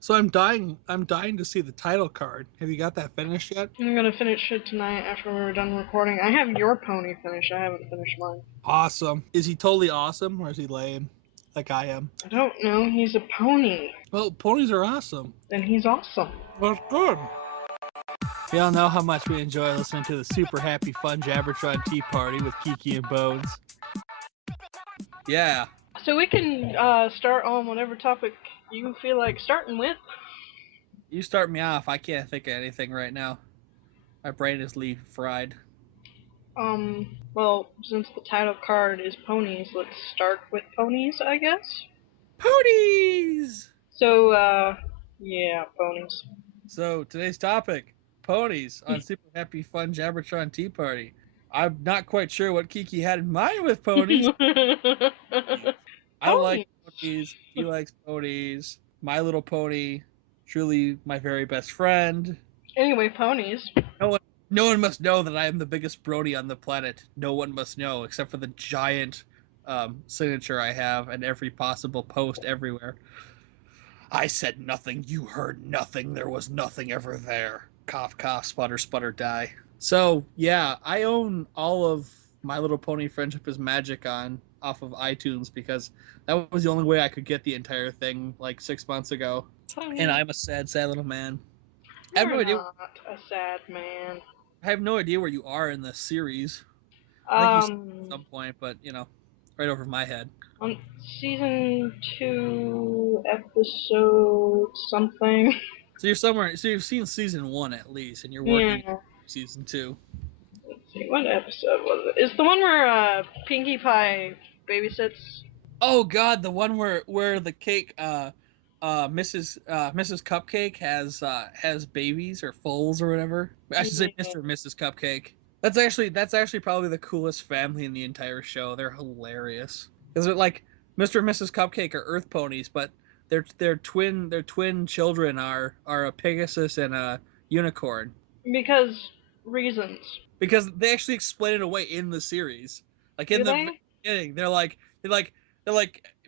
So I'm dying to see the title card. Have you got that finished yet? I'm gonna finish it tonight after we're done recording. I have your pony finished. I haven't finished mine. Awesome. Is he totally awesome or is he lame? Like I am. I don't know. He's a pony. Well, ponies are awesome. Then he's awesome. That's good. We all know how much we enjoy listening to the super happy fun Jabbertron Tea Party with Kiki and Bones. Yeah. So we can start on whatever topic you feel like starting with. You start me off. I can't think of anything right now. My brain is fried. Well, since the title card is ponies, let's start with ponies, I guess. Ponies! So, yeah, ponies. So today's topic, ponies on Super Happy Fun Jabbertron Tea Party. I'm not quite sure what Kiki had in mind with ponies. I like ponies. He likes ponies. My Little Pony, truly my very best friend. Anyway, ponies. No one must know that I am the biggest brony on the planet. No one must know, except for the giant signature I have and every possible post everywhere. I said nothing. You heard nothing. There was nothing ever there. Cough, cough, sputter, sputter, die. So, yeah, I own all of My Little Pony Friendship is Magic off of iTunes because that was the only way I could get the entire thing like 6 months ago. And I'm a sad, sad little man. I have no idea. Not a sad man. I have no idea where you are in this series. I think you said at some point, but right over my head. On season 2, episode something. So you're somewhere. So you've seen season 1 at least, and you're working season 2. Let's see, what episode was it? It's the one where Pinkie Pie babysits. Oh God, the one where the cake, Mrs. Cupcake has babies or foals or whatever. I should say Mr. and Mrs. Cupcake. That's actually probably the coolest family in the entire show. They're hilarious because they're like Mr. and Mrs. Cupcake are Earth ponies, but their twin children are a Pegasus and a unicorn. Because reasons. Because they actually explain it away in the series. Like in the beginning, they're like Mr.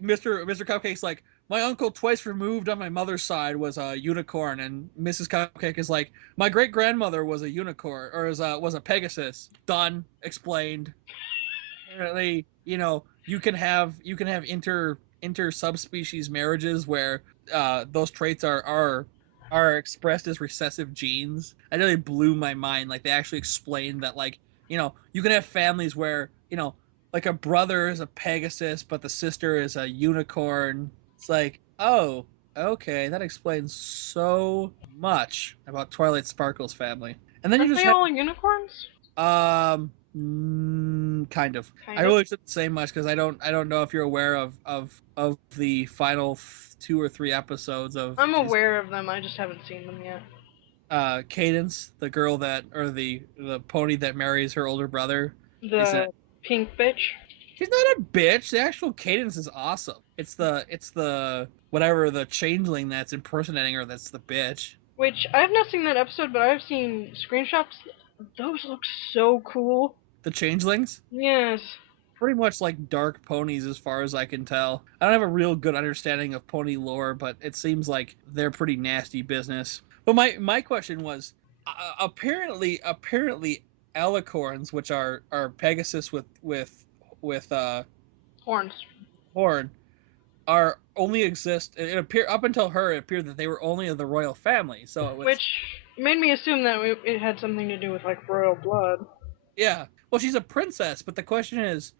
Cupcake's like, my uncle twice removed on my mother's side was a unicorn, and Mrs. Cupcake is like, my great grandmother was a unicorn or was a Pegasus. Done, explained. Apparently, you can have inter subspecies marriages where those traits are expressed as recessive genes. It really blew my mind. Like they actually explained that, like, you can have families where like a brother is a Pegasus, but the sister is a unicorn. It's like, oh, okay, that explains so much about Twilight Sparkle's family. And then you just all unicorns? Kind of. I really shouldn't say much because I don't know if you're aware of the final 2 or 3 episodes of. I'm aware of them. I just haven't seen them yet. Cadence, the girl the pony that marries her older brother. The pink bitch. She's not a bitch. The actual Cadence is awesome. It's the whatever the changeling that's impersonating her that's the bitch. Which I have not seen that episode, but I've seen screenshots. Those look so cool. The changelings? Yes. Pretty much like dark ponies as far as I can tell. I don't have a real good understanding of pony lore, but it seems like they're pretty nasty business. But my question was, apparently alicorns, which are Pegasus with horn, are only exist. It appeared up until her. It appeared that they were only of the royal family. So it was, which made me assume that it had something to do with like royal blood. Yeah. Well, she's a princess, but the question is,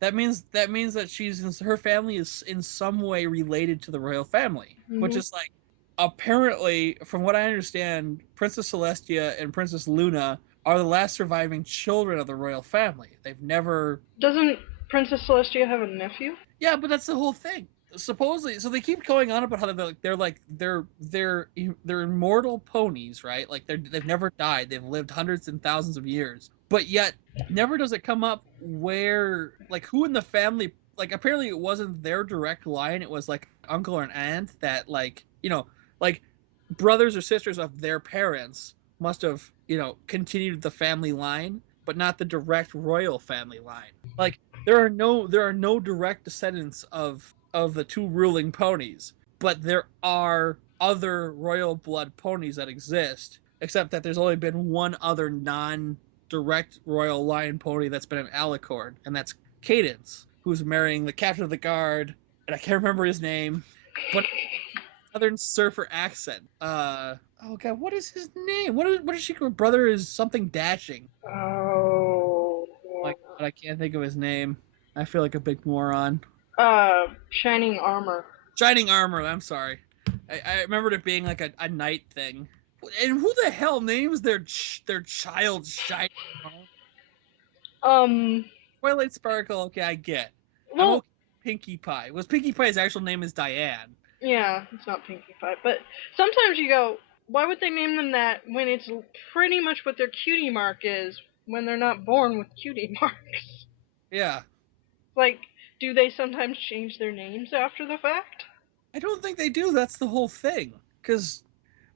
that means that her family is in some way related to the royal family, which is like, apparently, from what I understand, Princess Celestia and Princess Luna are the last surviving children of the royal family. They've never. Doesn't Princess Celestia have a nephew? Yeah, but that's the whole thing. Supposedly, so they keep going on about how they're immortal ponies, right? Like they've never died. They've lived hundreds and thousands of years. But yet, never does it come up where, like, who in the family, like, apparently it wasn't their direct line. It was, like, uncle or an aunt that, like, like, brothers or sisters of their parents must have, continued the family line, but not the direct royal family line. Like, there are no direct descendants of the 2 ruling ponies, but there are other royal blood ponies that exist, except that there's only been one other non-direct royal lion pony that's been an alicorn, and that's Cadence, who's marrying the captain of the guard, and I can't remember his name, but Southern surfer accent. Oh god, what is his name? What is she? Her brother is something dashing. Oh. Like, but I can't think of his name. I feel like a big moron. Shining armor. Shining armor. I'm sorry. I remembered it being like a knight thing. And who the hell names their child Shining Armor? Um. Twilight Sparkle. Okay, I get. I'm Well, okay. Pinkie Pie. Was Pinkie Pie's actual name is Diane? yeah, it's not Pinkie Pie, but sometimes you go, why would they name them that when it's pretty much what their cutie mark is when they're not born with cutie marks? Yeah. Like, do they sometimes change their names after the fact? I don't think they do. That's the whole thing. Cause,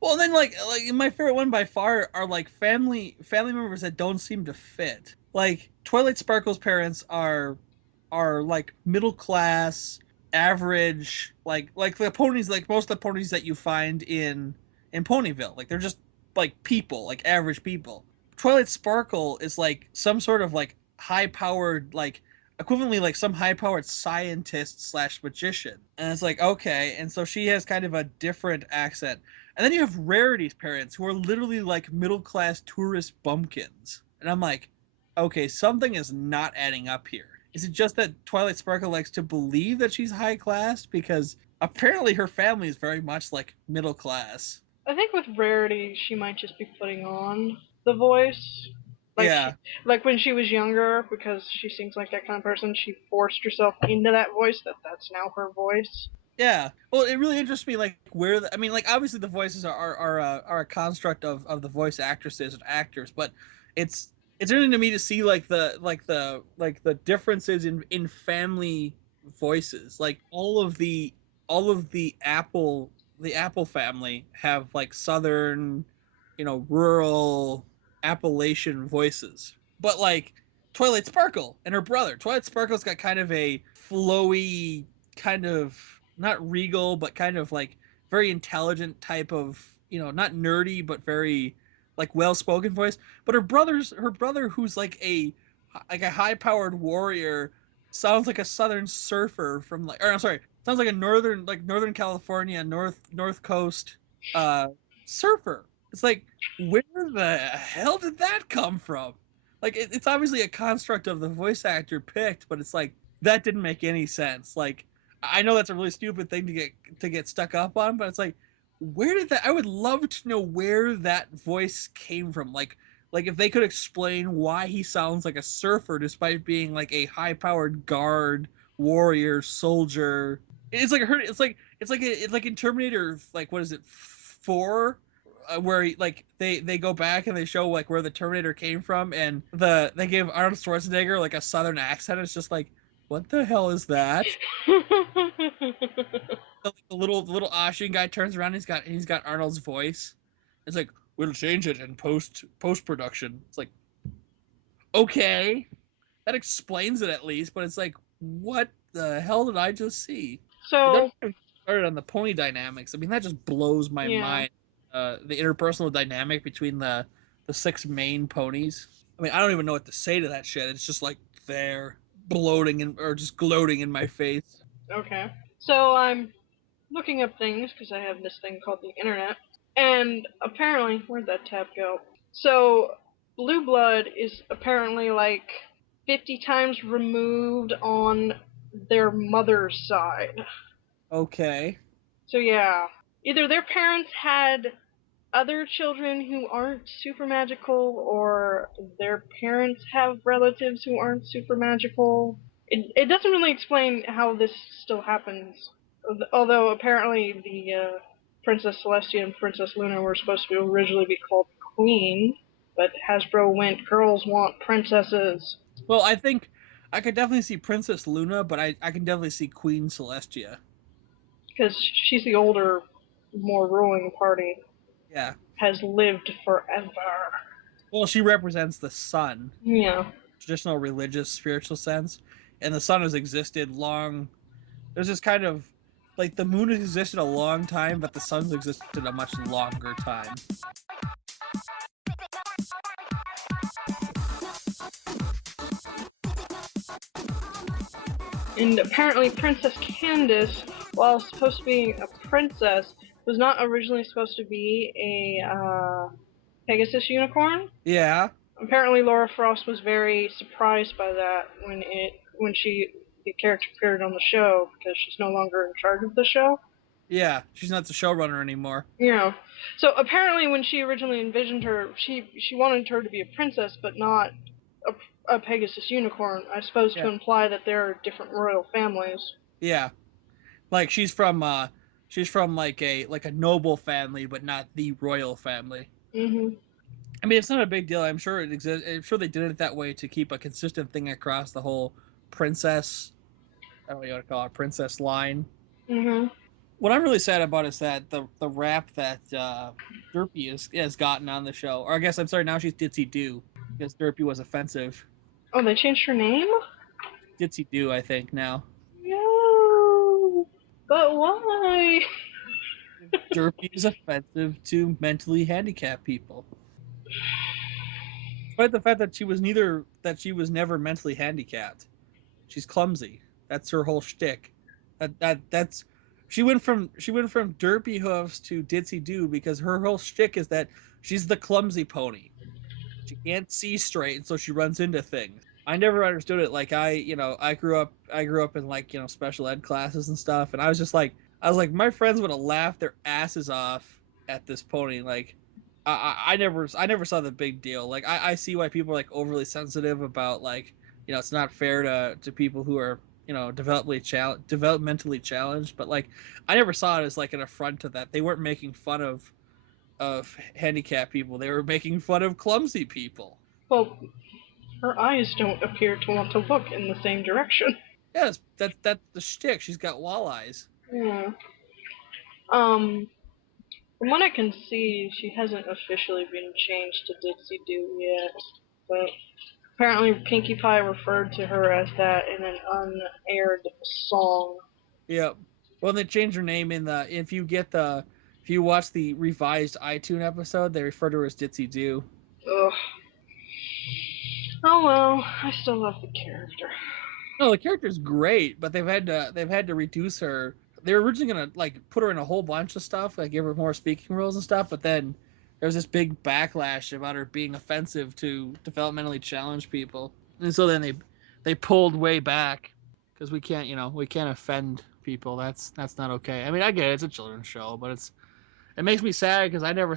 well, then like my favorite one by far are like family members that don't seem to fit. Like Twilight Sparkle's parents are like middle class, average, like the ponies, like most of the ponies that you find in Ponyville. Like they're just like people, like average people. Twilight Sparkle is like some sort of like high powered, like equivalently like some high powered scientist slash magician. And it's like, okay. And so she has kind of a different accent. And then you have Rarity's parents who are literally like middle class tourist bumpkins. And I'm like, okay, something is not adding up here. Is it just that Twilight Sparkle likes to believe that she's high class? Because apparently her family is very much like middle class. I think with Rarity, she might just be putting on the voice. Like, Yeah. like when she was younger, because she seems like that kind of person, she forced herself into that voice, that's now her voice. Yeah. Well, it really interests me, like I mean, like obviously the voices are a construct of the voice actresses and actors, but it's it's interesting to me to see like the differences in family voices. Like all of the Apple family have like southern, rural Appalachian voices, but like Twilight Sparkle and her brother, Twilight Sparkle's got kind of a flowy, kind of not regal, but kind of like very intelligent type of, not nerdy, but very like well spoken voice. But her brother, who's like a high powered warrior, sounds like a southern surfer from like, or I'm sorry, sounds like a northern California, north coast uh surfer. It's like, where the hell did that come from? Like it's obviously a construct of the voice actor picked, but it's like that didn't make any sense. Like I know that's a really stupid thing to get stuck up on, but it's like, where did that? I would love to know where that voice came from. Like if they could explain why he sounds like a surfer despite being like a high-powered guard, warrior, soldier. It's like in Terminator, like what is it, 4, where like they go back and they show like where the Terminator came from, and they give Arnold Schwarzenegger like a southern accent. It's just like, what the hell is that? The little Ashian guy turns around. He's got Arnold's voice. It's like, we'll change it in post production. It's like, okay, that explains it at least. But it's like, what the hell did I just see? And don't So, even start on the pony dynamics. I mean, that just blows my yeah. mind. The interpersonal dynamic between the 6 main ponies. I mean, I don't even know what to say to that shit. It's just like there, bloating or just gloating in my face. Okay. So I'm looking up things because I have this thing called the internet, and apparently, where'd that tab go? So, blue blood is apparently like 50 times removed on their mother's side. Okay. So yeah, either their parents had other children who aren't super magical, or their parents have relatives who aren't super magical. It doesn't really explain how this still happens. Although apparently the Princess Celestia and Princess Luna were supposed to originally be called Queen, but Hasbro went, girls want princesses. Well, I think I could definitely see Princess Luna, but I can definitely see Queen Celestia. Because she's the older, more ruling party, Yeah. has lived forever. Well, she represents the sun, Yeah. traditional religious spiritual sense, and the sun has existed long. There's this kind of like the moon has existed a long time, but the sun's existed a much longer time. And apparently Princess Candace, while supposed to be a princess, was not originally supposed to be a Pegasus unicorn. Yeah. Apparently Laura Frost was very surprised by that when the character appeared on the show, because she's no longer in charge of the show. Yeah, she's not the showrunner anymore. Yeah. So apparently when she originally envisioned her, she wanted her to be a princess, but not a Pegasus unicorn, I suppose, to imply that there are different royal families. Yeah. Like she's from like a noble family, but not the royal family. Mhm. I mean, it's not a big deal. I'm sure it exists. I'm sure they did it that way to keep a consistent thing across the whole princess. I don't know what you want to call it, princess line. Mhm. What I'm really sad about is that the rap that Derpy has gotten on the show, or I guess I'm sorry, now she's Ditsy Doo because Derpy was offensive. Oh, they changed her name? Ditsy Doo, I think now. No. But why? Derpy is offensive to mentally handicapped people. Despite the fact that she was never mentally handicapped. She's clumsy. That's her whole shtick. That's she went from derpy hoofs to Ditsy Doo because her whole shtick is that she's the clumsy pony. She can't see straight, and so she runs into things. I never understood it. Like I grew up in like special ed classes and stuff, and I was like my friends would have laughed their asses off at this pony. Like I never saw the big deal. Like I see why people are like overly sensitive about like it's not fair to people who are developmentally challenged, but like I never saw it as like an affront to that. They weren't making fun of handicapped people. They were making fun of clumsy people. Well, her eyes don't appear to want to look in the same direction. Yes, that's the shtick. She's got wall eyes. Yeah. Um, from what I can see, she hasn't officially been changed to Dixie Doo yet, but apparently Pinkie Pie referred to her as that in an unaired song. Yep. Well, they changed her name in the if you watch the revised iTunes episode, they refer to her as Ditsy Doo. Ugh. Oh well, I still love the character. No, the character's great, but they've had to reduce her. They were originally gonna like put her in a whole bunch of stuff, like give her more speaking roles and stuff, but then there was this big backlash about her being offensive to developmentally challenged people, and so then they pulled way back because we can't offend people. That's not okay. I mean, I get it, it's a children's show, but it makes me sad because I never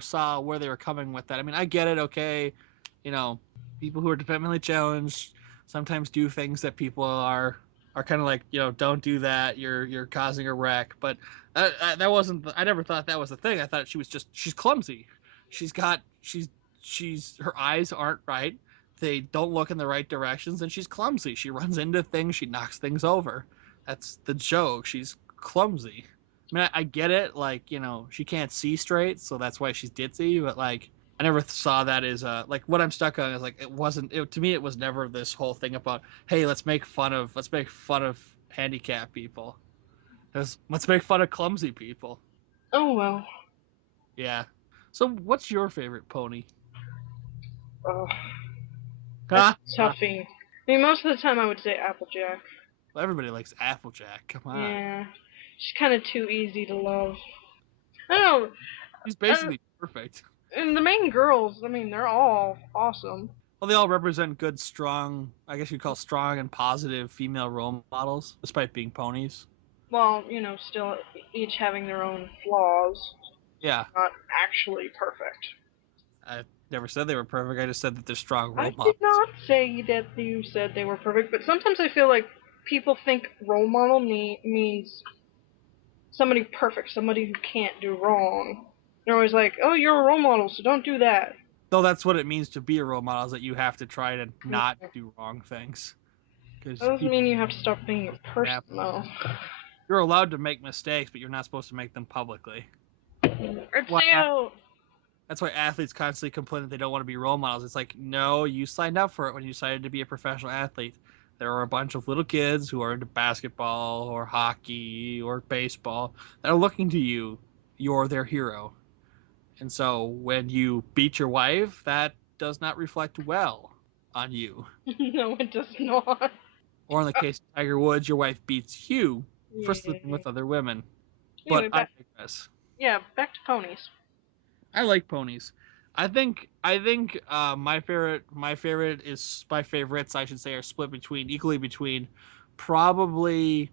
saw where they were coming with that. I mean, I get it, okay, people who are developmentally challenged sometimes do things that people are kind of like don't do that, you're causing a wreck, but that wasn't I never thought that was the thing. I thought she's clumsy. She's her eyes aren't right, they don't look in the right directions, and she's clumsy. She runs into things, she knocks things over. That's the joke. She's clumsy. I mean, I get it, like she can't see straight, so that's why she's ditzy, but like I never saw that as like what I'm stuck on is like to me it was never this whole thing about, hey, let's make fun of handicapped people. Let's make fun of clumsy people. Oh well. Yeah. So what's your favorite pony? Ugh. That's toughing. I mean, most of the time I would say Applejack. Well, everybody likes Applejack. Come on. Yeah. She's kind of too easy to love. I don't know. She's basically perfect. And the main girls, I mean, they're all awesome. Well, they all represent good, strong, I guess you'd call strong and positive female role models, despite being ponies. Well, still each having their own flaws. Yeah. Not actually perfect. I never said they were perfect. I just said that they're strong role models. I did not say that you said they were perfect, but sometimes I feel like people think role model means somebody perfect, somebody who can't do wrong. They're always like, oh, you're a role model, so don't do that. Though that's what it means to be a role model, is that you have to try to not do wrong things. That doesn't mean you have to stop being a person, though. You're allowed to make mistakes, but you're not supposed to make them publicly. That's why athletes constantly complain that they don't want to be role models. It's like, no, you signed up for it when you decided to be a professional athlete. there are a bunch of little kids who are into basketball or hockey or baseball that are looking to you. You're their hero. And so when you beat your wife, that does not reflect well on you. No, it does not. Or in the case of Tiger Woods, your wife beats you for sleeping Yeah. with other women. But Anyway, I back. digress. Yeah, back to ponies. I like ponies. I think my favorites I should say are split between equally between probably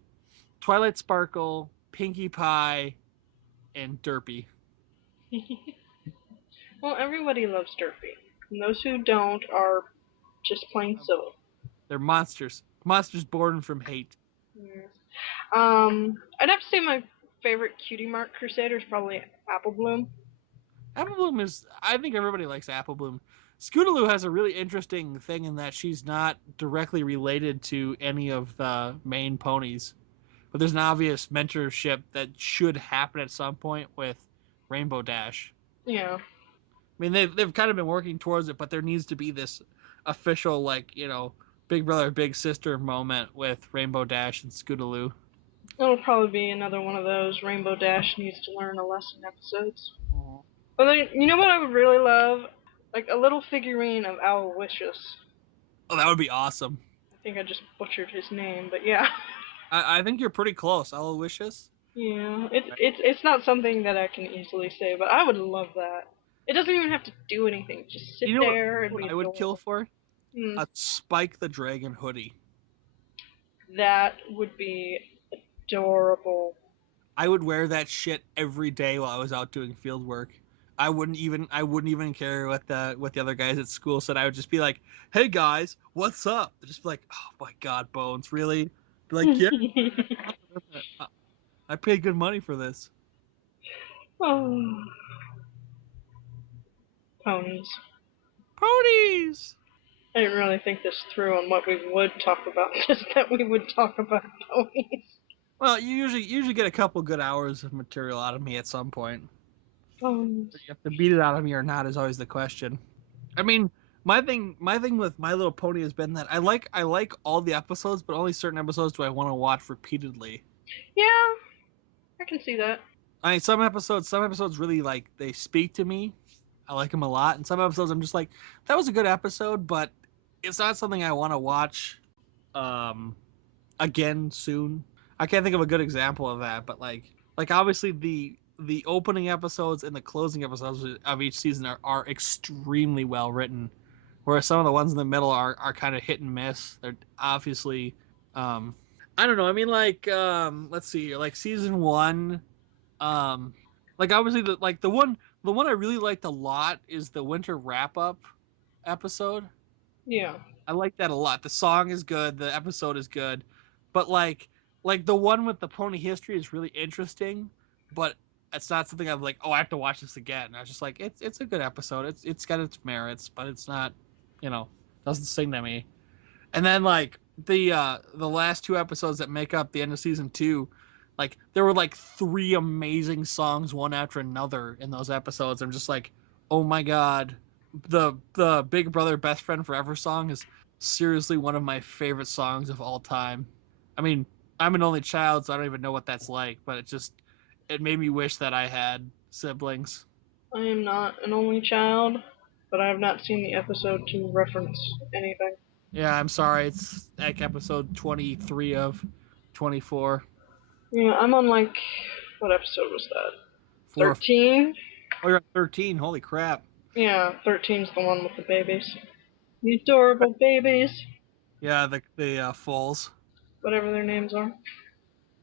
Twilight Sparkle, Pinkie Pie, and Derpy. Well, everybody loves Derpy. And those who don't are just plain silly. They're monsters. Monsters born from hate. Yes. I'd have to say my favorite Cutie Mark Crusader is probably Apple Bloom. Apple Bloom is I think everybody likes Apple Bloom. Scootaloo has a really interesting thing in that she's not directly related to any of the main ponies. But there's an obvious mentorship that should happen at some point with Rainbow Dash. Yeah. I mean, they've kind of been working towards it, but there needs to be this official, like, big brother, big sister moment with Rainbow Dash and Scootaloo. It'll probably be another one of those Rainbow Dash needs to learn a lesson episodes. Oh, But then, you know what I would really love? Like a little figurine of Aloysius. that would be awesome. I think I just butchered his name, but yeah. I think you're pretty close. Aloysius. Yeah, it's not something that I can easily say, but I would love that. It doesn't even have to do anything; just sit You know there and what be I would kill adorable. for? Mm, A Spike the Dragon hoodie. that would be adorable. I would wear that shit every day while I was out doing field work. I wouldn't even care what the other guys at school said. I would just be like, "Hey guys, what's up?" They'd just be like, "Oh my god, Bones, really?" Be like, "Yeah, I paid good money for this." Oh, ponies. Ponies. I didn't really think this through on what we would talk about, just that we would talk about ponies. Well, you usually get a couple good hours of material out of me at some point. Ponies. But you have to beat it out of me or not is always the question. I mean, my thing with My Little Pony has been that I like all the episodes, but only certain episodes do I want to watch repeatedly. Yeah, I can see that. I mean, some episodes really like they speak to me. I like them a lot, and some episodes I'm just like, that was a good episode, but it's not something I want to watch um again soon. I can't think of a good example of that, but like obviously the opening episodes and the closing episodes of each season are extremely well written, whereas some of the ones in the middle are kind of hit and miss. They're obviously um I don't know. I mean, like let's see here, like season one, um like obviously the one I really liked a lot is the winter wrap up episode. Yeah. I like that a lot. The song is good, the episode is good, but like the one with the pony history is really interesting, but it's not something I'm like, oh, I have to watch this again. I was just like, it's a good episode. It's got its merits, but it's not, doesn't sing to me. And then like the last two episodes that make up the end of season two, like there were like three amazing songs one after another in those episodes. I'm just like, oh my god, the Big Brother Best Friend Forever song is seriously one of my favorite songs of all time. I mean, I'm an only child, so I don't even know what that's like, but it made me wish that I had siblings. I am not an only child, but I have not seen the episode to reference anything. Yeah, I'm sorry. It's like episode 23 of 24. Yeah, I'm on like, what episode was that? Four. 13? Oh, you're at 13. Holy crap. Yeah, 13's the one with the babies. The adorable babies, Yeah, the Falls. whatever their names are.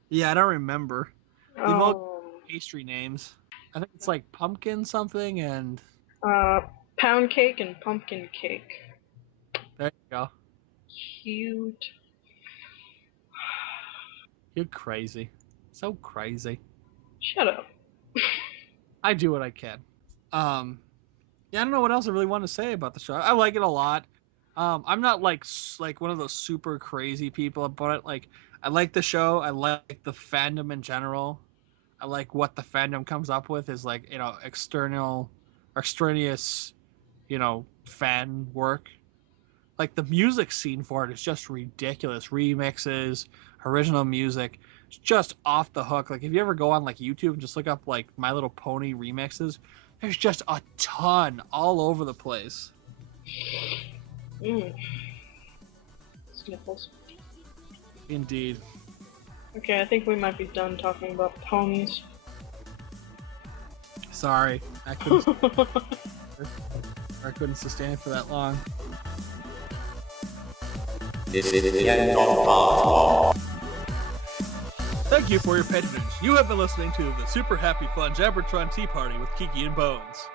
Yeah, I don't remember. They've all Um, pastry names. I think it's like pumpkin something, and uh, Pound cake and pumpkin cake. there you go. Cute. You're crazy. So crazy. Shut up. I do what I can. Um, yeah, I don't know what else I really want to say about the show. I like it a lot. I'm not like one of those super crazy people about it. Like, I like the show. I like the fandom in general. I like what the fandom comes up with is like external, extraneous, fan work. like the music scene for it is just ridiculous. Remixes, original music, it's just off the hook. Like if you ever go on like YouTube and just look up like My Little Pony remixes, there's just a ton all over the place. Sniffles. Indeed. Okay, I think we might be done talking about ponies. Sorry, I couldn't sustain it for that long. This is the end of part 1. Thank you for your patronage. You have been listening to the super happy fun Jabbertron Tea Party with Kiki and Bones.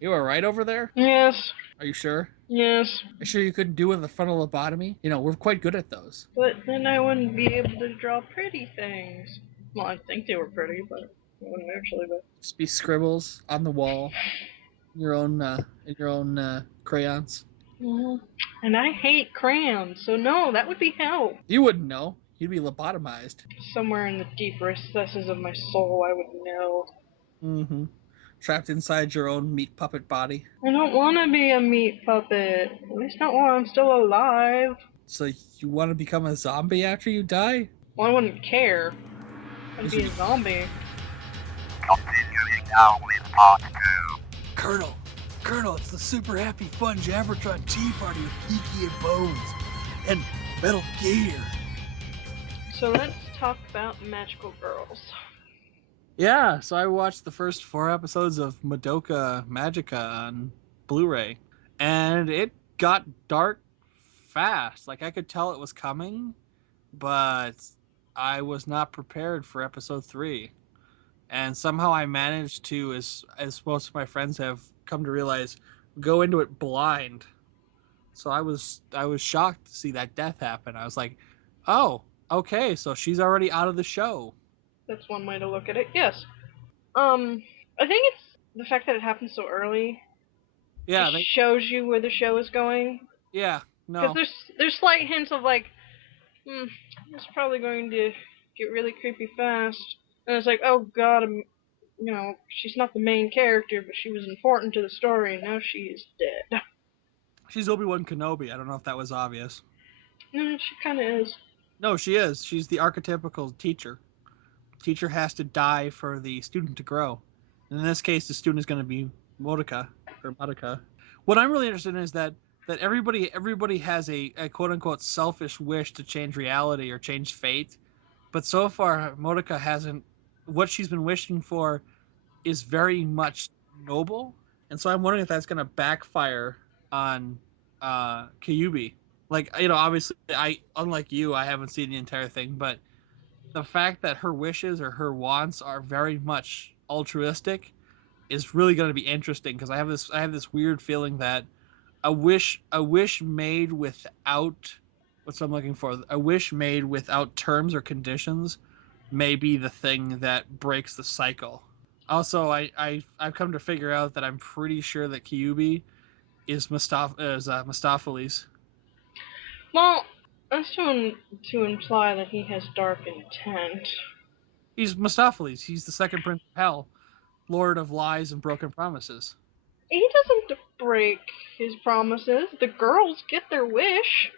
You alright over there? Yes. Are you sure? Yes. Are you sure you couldn't do with a frontal lobotomy? You know, we're quite good at those. But then I wouldn't be able to draw pretty things. Well, I think they were pretty, but I wouldn't actually be. Just be scribbles on the wall. In your own crayons. Mm-hmm. And I hate crayons, so no, that would be hell. You wouldn't know. You'd be lobotomized. Somewhere in the deep recesses of my soul, I would know. Mm-hmm. Trapped inside your own meat puppet body. I don't want to be a meat puppet. At least not while I'm still alive. So you want to become a zombie after you die? Well, I wouldn't care. I'd be a zombie. Continuing now with part 2. Colonel, it's the super happy fun Jabbertron Tea Party with Kiki and Bones and Metal Gear. So let's talk about magical girls. Yeah, so I watched the first 4 episodes of Madoka Magica on Blu-ray, and it got dark fast. Like, I could tell it was coming, but I was not prepared for episode 3. And somehow I managed to, as most of my friends have come to realize, go into it blind. So I was shocked to see that death happen. I was like, oh, okay, so she's already out of the show. That's one way to look at it, yes. I think it's the fact that it happened so early. Yeah, it shows you where the show is going. Yeah, no. Because there's slight hints of like, it's probably going to get really creepy fast. And it's like, oh god, she's not the main character, but she was important to the story, and now she is dead. She's Obi-Wan Kenobi. I don't know if that was obvious. No, she kind of is. No, she is. She's the archetypical teacher. Teacher has to die for the student to grow. And in this case, the student is going to be Madoka. What I'm really interested in is that everybody has a quote-unquote selfish wish to change reality or change fate. But so far, Madoka hasn't. What she's been wishing for is very much noble. And so I'm wondering if that's going to backfire on Kyuubi. Like, obviously, unlike you, I haven't seen the entire thing, but the fact that her wishes or her wants are very much altruistic is really going to be interesting, because I have this weird feeling that a wish made without a wish made without terms or conditions may be the thing that breaks the cycle. Also, I've come to figure out that I'm pretty sure that Kyuubi is Mistopheles. Well, that's to imply that he has dark intent. He's Mistopheles. He's the second prince of hell, lord of lies and broken promises. He doesn't break his promises. The girls get their wish.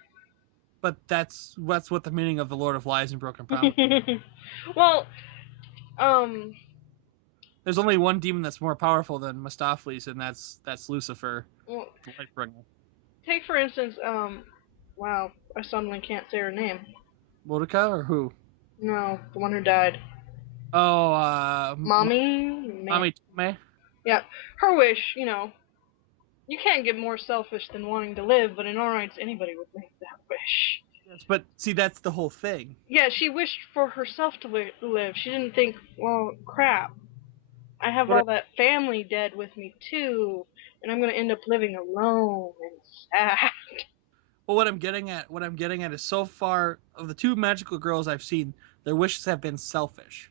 But that's what the meaning of the lord of lies and broken promises. Well, there's only one demon that's more powerful than Mistopheles, and that's Lucifer, the Lightbringer. Take for instance, wow, I suddenly can't say her name. Madoka or who? No, the one who died. Oh, Mommy Tome. Yeah, her wish, you can't get more selfish than wanting to live, but in our rights, anybody would make that wish. Yes, but see, that's the whole thing. Yeah, she wished for herself to live. She didn't think, well, crap, I have all that family dead with me too, and I'm gonna end up living alone and sad. Well, what I'm getting at is, so far of the 2 magical girls I've seen, their wishes have been selfish.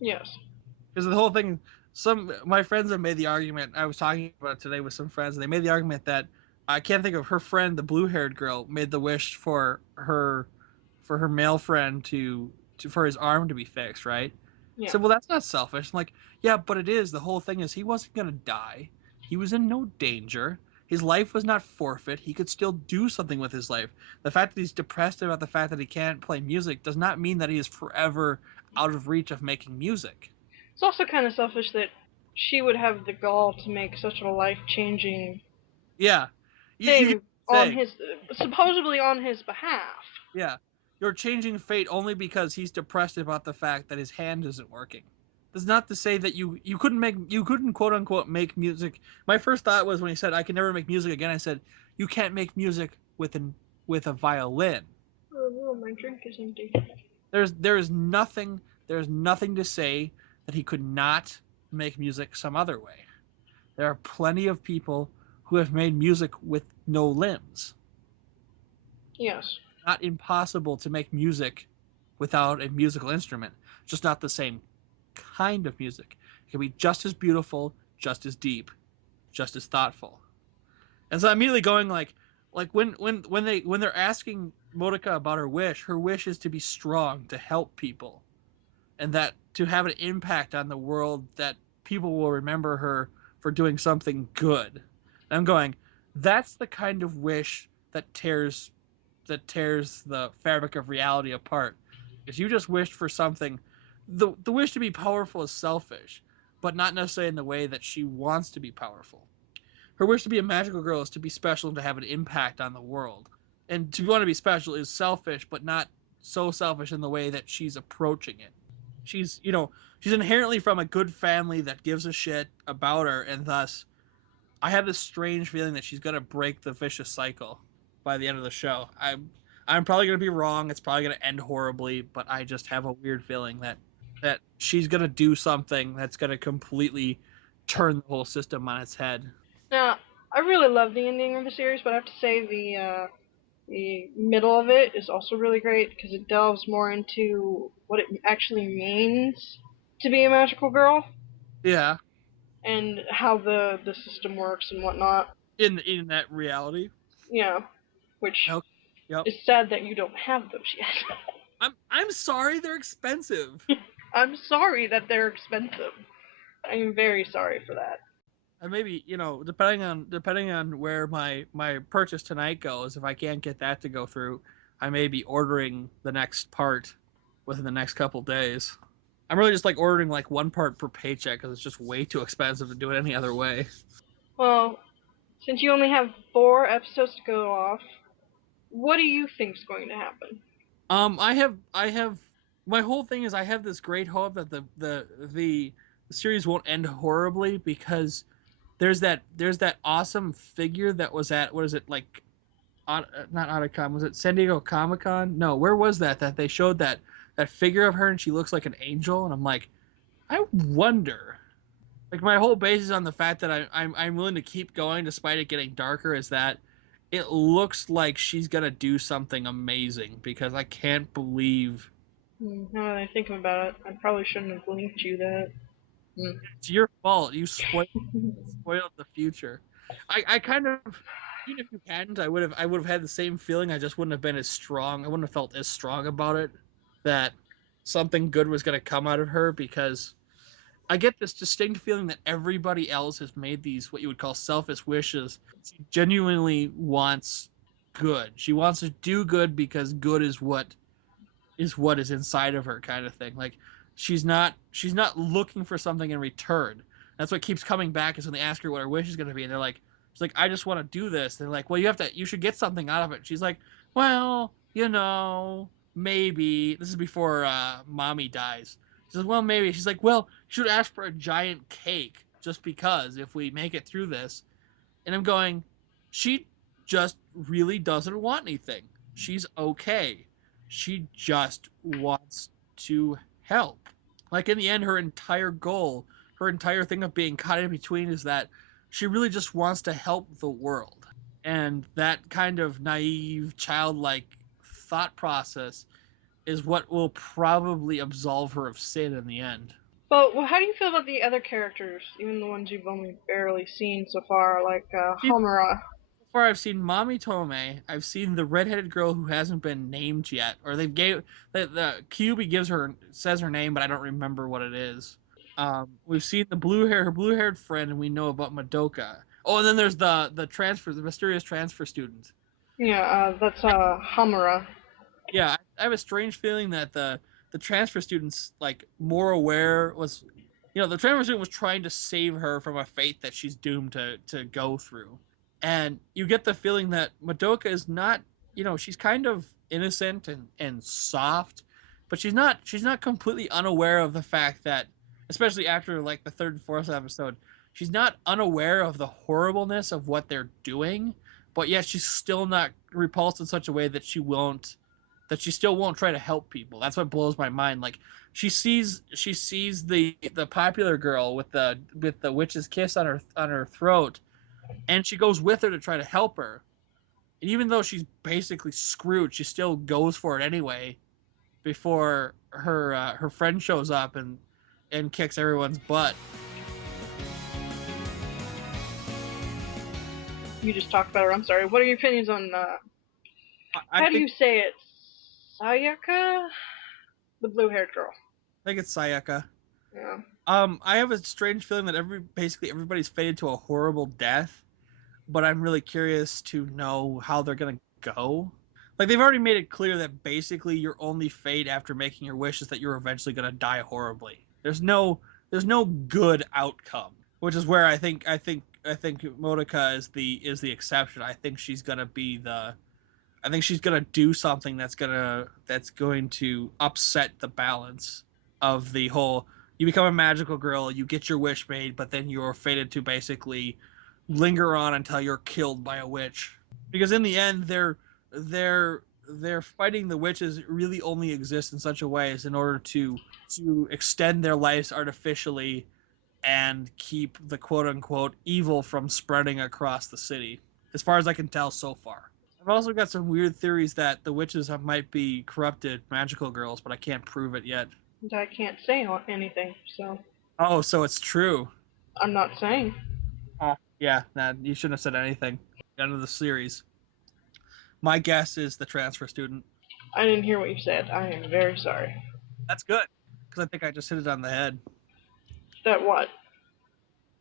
Yes. Because the whole thing, my friends have made the argument. I was talking about it today with some friends, and they made the argument that I can't think of her friend, the blue-haired girl, made the wish for her male friend for his arm to be fixed, right? Yeah. I said, well, that's not selfish. I'm like, yeah, but it is. The whole thing is he wasn't going to die. He was in no danger. His life was not forfeit. He could still do something with his life. The fact that he's depressed about the fact that he can't play music does not mean that he is forever out of reach of making music. It's also kind of selfish that she would have the gall to make such a life-changing Yeah. You thing on say, his, supposedly on his behalf. yeah, you're changing fate only because he's depressed about the fact that his hand isn't working. That's not to say that you couldn't quote unquote make music. My first thought was when he said I can never make music again. I said you can't make music with a violin. Oh, my drink is empty. There's nothing to say that he could not make music some other way. There are plenty of people who have made music with no limbs. Yes. Not impossible to make music without a musical instrument, just not the same kind of music. It can be just as beautiful, just as deep, just as thoughtful. And so I'm immediately going like when they're asking Modica about her wish is to be strong, to help people, and that to have an impact on the world, that people will remember her for doing something good. And I'm going, that's the kind of wish that tears the fabric of reality apart. Because you just wished for something. The wish to be powerful is selfish, but not necessarily in the way that she wants to be powerful. Her wish to be a magical girl is to be special and to have an impact on the world. And to want to be special is selfish, but not so selfish in the way that she's approaching it. She's inherently from a good family that gives a shit about her, and thus I have this strange feeling that she's gonna break the vicious cycle by the end of the show. I'm probably gonna be wrong. It's probably gonna end horribly, but I just have a weird feeling that she's gonna do something that's gonna completely turn the whole system on its head. Now, I really love the ending of the series, but I have to say the middle of it is also really great because it delves more into what it actually means to be a magical girl Yeah, and how the system works and whatnot. in that reality. Yeah, which Okay. Yep. is sad that you don't have those yet. I'm sorry they're expensive. I'm sorry that they're expensive. I am very sorry for that. And maybe depending on where my purchase tonight goes, if I can't get that to go through, I may be ordering the next part within the next couple days. I'm really just like ordering like one part per paycheck because it's just way too expensive to do it any other way. Well, since you only have 4 episodes to go off, what do you think's going to happen? I have my whole thing is I have this great hope that the series won't end horribly because there's that awesome figure that was at what is it like not Otakon, was it San Diego Comic Con? No, where was that they showed that figure of her and she looks like an angel and I'm like, I wonder. Like my whole basis on the fact that I'm willing to keep going despite it getting darker is that it looks like she's gonna do something amazing because I can't believe Now that I think about it, I probably shouldn't have linked you that. it's your fault. You spoiled the future. I kind of even if you hadn't, I would have had the same feeling. I just wouldn't have been as strong. I wouldn't have felt as strong about it that something good was gonna come out of her because I get this distinct feeling that everybody else has made these what you would call selfish wishes. She genuinely wants good. She wants to do good because good is what is inside of her kind of thing. Like she's not looking for something in return. That's what keeps coming back is when they ask her what her wish is going to be, and they're like, she's like, I just want to do this. They're like, well, you should get something out of it. She's like, well, maybe this is before mommy dies. She says, well, maybe. She's like, well, you should ask for a giant cake just because if we make it through this. And I'm going, she just really doesn't want anything. She's okay. She just wants to help. Like in the end, her entire goal, her entire thing of being caught in between is that she really just wants to help the world. And that kind of naive, childlike thought process is what will probably absolve her of sin in the end. But how do you feel about the other characters, even the ones you've only barely seen so far, like She's Homura? far I've seen Mommy Tome. I've seen the redheaded girl who hasn't been named yet, or they gave the QB says her name, but I don't remember what it is. We've seen the her blue haired friend, and we know about Madoka. Oh, and then there's the mysterious transfer student. Yeah, that's Hamura. Yeah, I have a strange feeling that the transfer student's like more aware was, the transfer student was trying to save her from a fate that she's doomed to go through, and you get the feeling that Madoka is not, she's kind of innocent and soft, but she's not completely unaware of the fact that, especially after like the third and fourth episode, she's not unaware of the horribleness of what they're doing, but yet she's still not repulsed in such a way that she still won't try to help people. That's what blows my mind. Like she sees the popular girl with the witch's kiss on her throat, and she goes with her to try to help her. And even though she's basically screwed, she still goes for it anyway. Before her friend shows up and kicks everyone's butt. You just talked about her. I'm sorry. What are your opinions on how do you say it? Sayaka? The blue-haired girl. I think it's Sayaka. Yeah. I have a strange feeling that basically everybody's fated to a horrible death, but I'm really curious to know how they're gonna go. Like they've already made it clear that basically your only fate after making your wish is that you're eventually gonna die horribly. There's no good outcome, which is where I think Monica is the exception. I think she's gonna do something that's going to upset the balance of the whole. You become a magical girl, you get your wish made, but then you're fated to basically linger on until you're killed by a witch. Because in the end, they're fighting the witches really only exist in such a way as in order to extend their lives artificially and keep the quote unquote evil from spreading across the city. As far as I can tell so far. I've also got some weird theories that the witches might be corrupted magical girls, but I can't prove it yet. I can't say anything, so. Oh, so it's true. I'm not saying. Yeah, nah, you shouldn't have said anything. End of the series. My guess is the transfer student. I didn't hear what you said. I am very sorry. That's good, because I think I just hit it on the head. That what?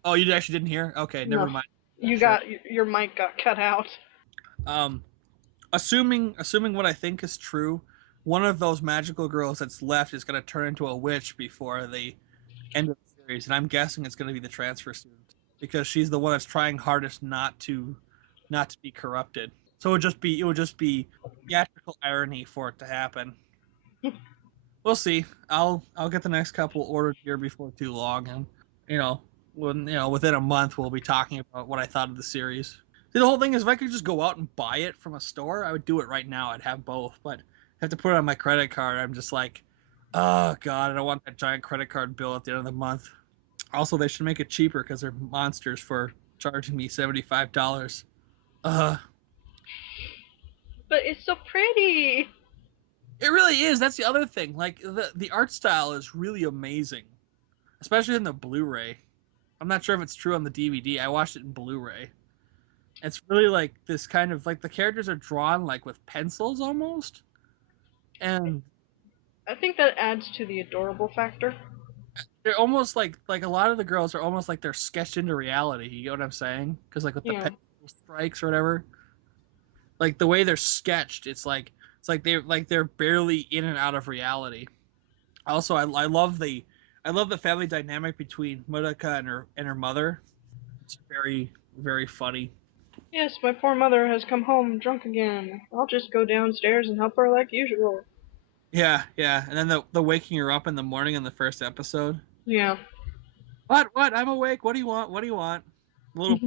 Oh, you actually didn't hear? Okay, never mind. Your mic got cut out. Assuming what I think is true, one of those magical girls that's left is going to turn into a witch before the end of the series, and I'm guessing it's going to be the transfer student because she's the one that's trying hardest not to be corrupted. So it would just be theatrical irony for it to happen. We'll see. I'll get the next couple ordered here before too long, and within a month we'll be talking about what I thought of the series. See, the whole thing is if I could just go out and buy it from a store, I would do it right now. I'd have both, but I have to put it on my credit card. I'm just like, oh god, I don't want that giant credit card bill at the end of the month. Also, they should make it cheaper because they're monsters for charging me $75. But it's so pretty. It really is. That's the other thing. Like the art style is really amazing, especially in the Blu-ray. I'm not sure if it's true on the DVD. I watched it in Blu-ray. It's really like this kind of like the characters are drawn like with pencils almost, and I think that adds to the adorable factor. They're almost like a lot of the girls are almost like they're sketched into reality. You get what I'm saying? Because like with the pencil strikes or whatever, like the way they're sketched, it's like they're barely in and out of reality. Also, I love the family dynamic between Madoka and her mother. It's very, very funny. Yes, my poor mother has come home drunk again. I'll just go downstairs and help her like usual. Yeah, and then the waking her up in the morning in the first episode. Yeah. What? I'm awake. What do you want? A little.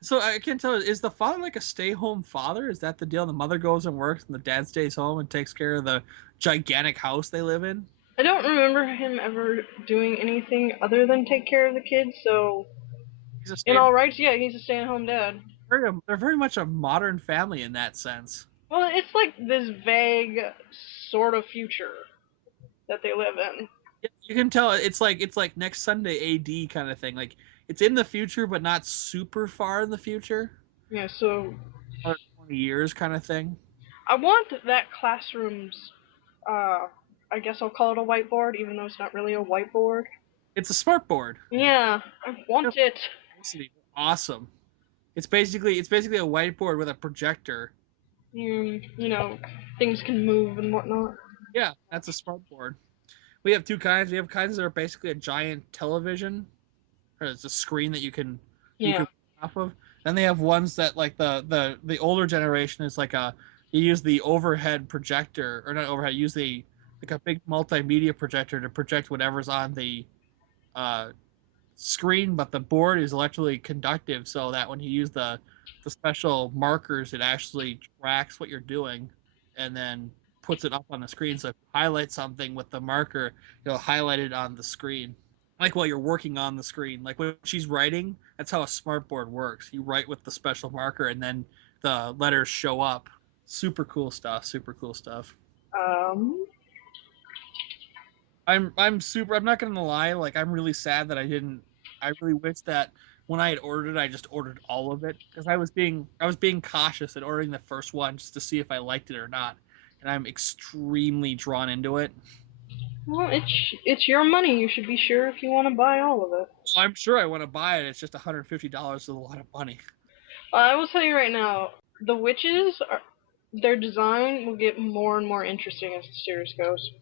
So I can't tell. Is the father like a stay-home father? Is that the deal? The mother goes and works, and the dad stays home and takes care of the gigantic house they live in. I don't remember him ever doing anything other than take care of the kids. So, in all rights, yeah, he's a stay-at-home dad. They're very much a modern family in that sense. Well, it's like this vague sort of future that they live in. You can tell it's like next Sunday AD kind of thing. Like it's in the future, but not super far in the future. Yeah. So 20 years kind of thing. I want that classroom's, I guess I'll call it a whiteboard, even though it's not really a whiteboard. It's a smart board. Yeah, I want it. Awesome. It's basically a whiteboard with a projector. You know, things can move and whatnot. Yeah, that's a smart board. We have two kinds. We have kinds that are basically a giant television, or it's a screen that you can Yeah. off of. Then they have ones that like the older generation is like you use the overhead projector, or not overhead, use the like a big multimedia projector to project whatever's on the uh, screen, but the board is electrically conductive, so that when you use the special markers, it actually tracks what you're doing, and then puts it up on the screen. So if you highlight something with the marker, it'll highlight it on the screen. Like while you're working on the screen, like when she's writing, that's how a smartboard works. You write with the special marker, and then the letters show up. Super cool stuff. Super cool stuff. Um. I'm not gonna lie, like I'm really sad that I really wish that when I had ordered it, I just ordered all of it, because I was being cautious at ordering the first one just to see if I liked it or not. And I'm extremely drawn into it. Well, it's your money. You should be sure if you want to buy all of it. So I'm sure I want to buy it. It's just $150 is a lot of money. I will tell you right now, the witches, their design will get more and more interesting as the series goes.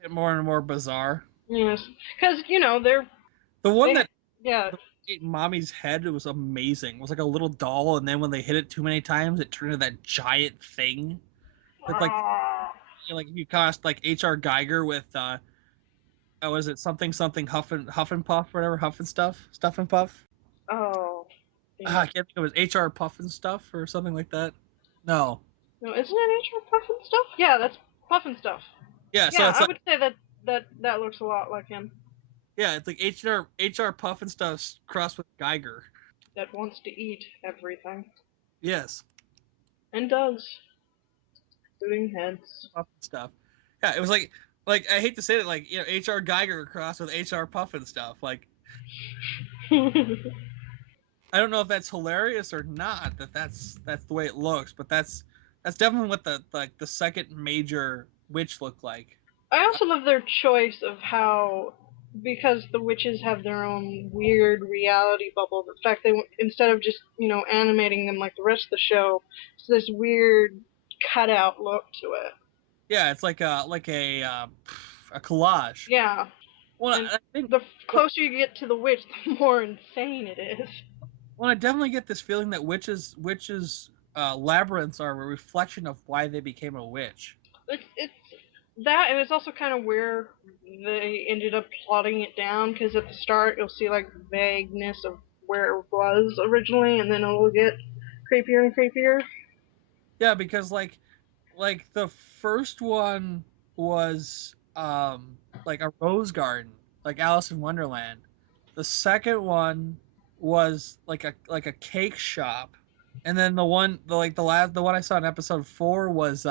Get more and more bizarre. Yes, because you know they're The one they, that yeah. ate mommy's head, it was amazing. It was like a little doll, and then when they hit it too many times, it turned into that giant thing. Like if you cost like H.R. Geiger with was it something Huff and Puff, whatever, Huff and Stuff and Puff. Oh. I can't think it was H.R. Puff and Stuff or something like that. No. No, isn't it H.R. Puffin stuff? Yeah, that's Puffin stuff. Yeah, so Yeah, it's I like, would say that looks a lot like him. yeah, it's like H.R. Puff and Stuff crossed with Geiger. That wants to eat everything. Yes. And does. Including heads. Puff and Stuff. Yeah, it was like I hate to say it, like, you know, H.R. Geiger crossed with H.R. Puff and Stuff. Like, I don't know if that's hilarious or not. That's the way it looks, but that's definitely what the second major witch looked like. I also love their choice of how, because the witches have their own weird reality bubble. The fact they instead of just animating them like the rest of the show, it's this weird cutout look to it. Yeah, it's like a collage. Yeah. Well, and I think the closer you get to the witch, the more insane it is. Well, I definitely get this feeling that witches labyrinths are a reflection of why they became a witch. It's that, and it's also kind of where they ended up plotting it down, because at the start you'll see like vagueness of where it was originally, and then it'll get creepier and creepier. Yeah, because like the first one was like a rose garden, like Alice in Wonderland. The second one was like a cake shop, and then the one I saw in episode 4 was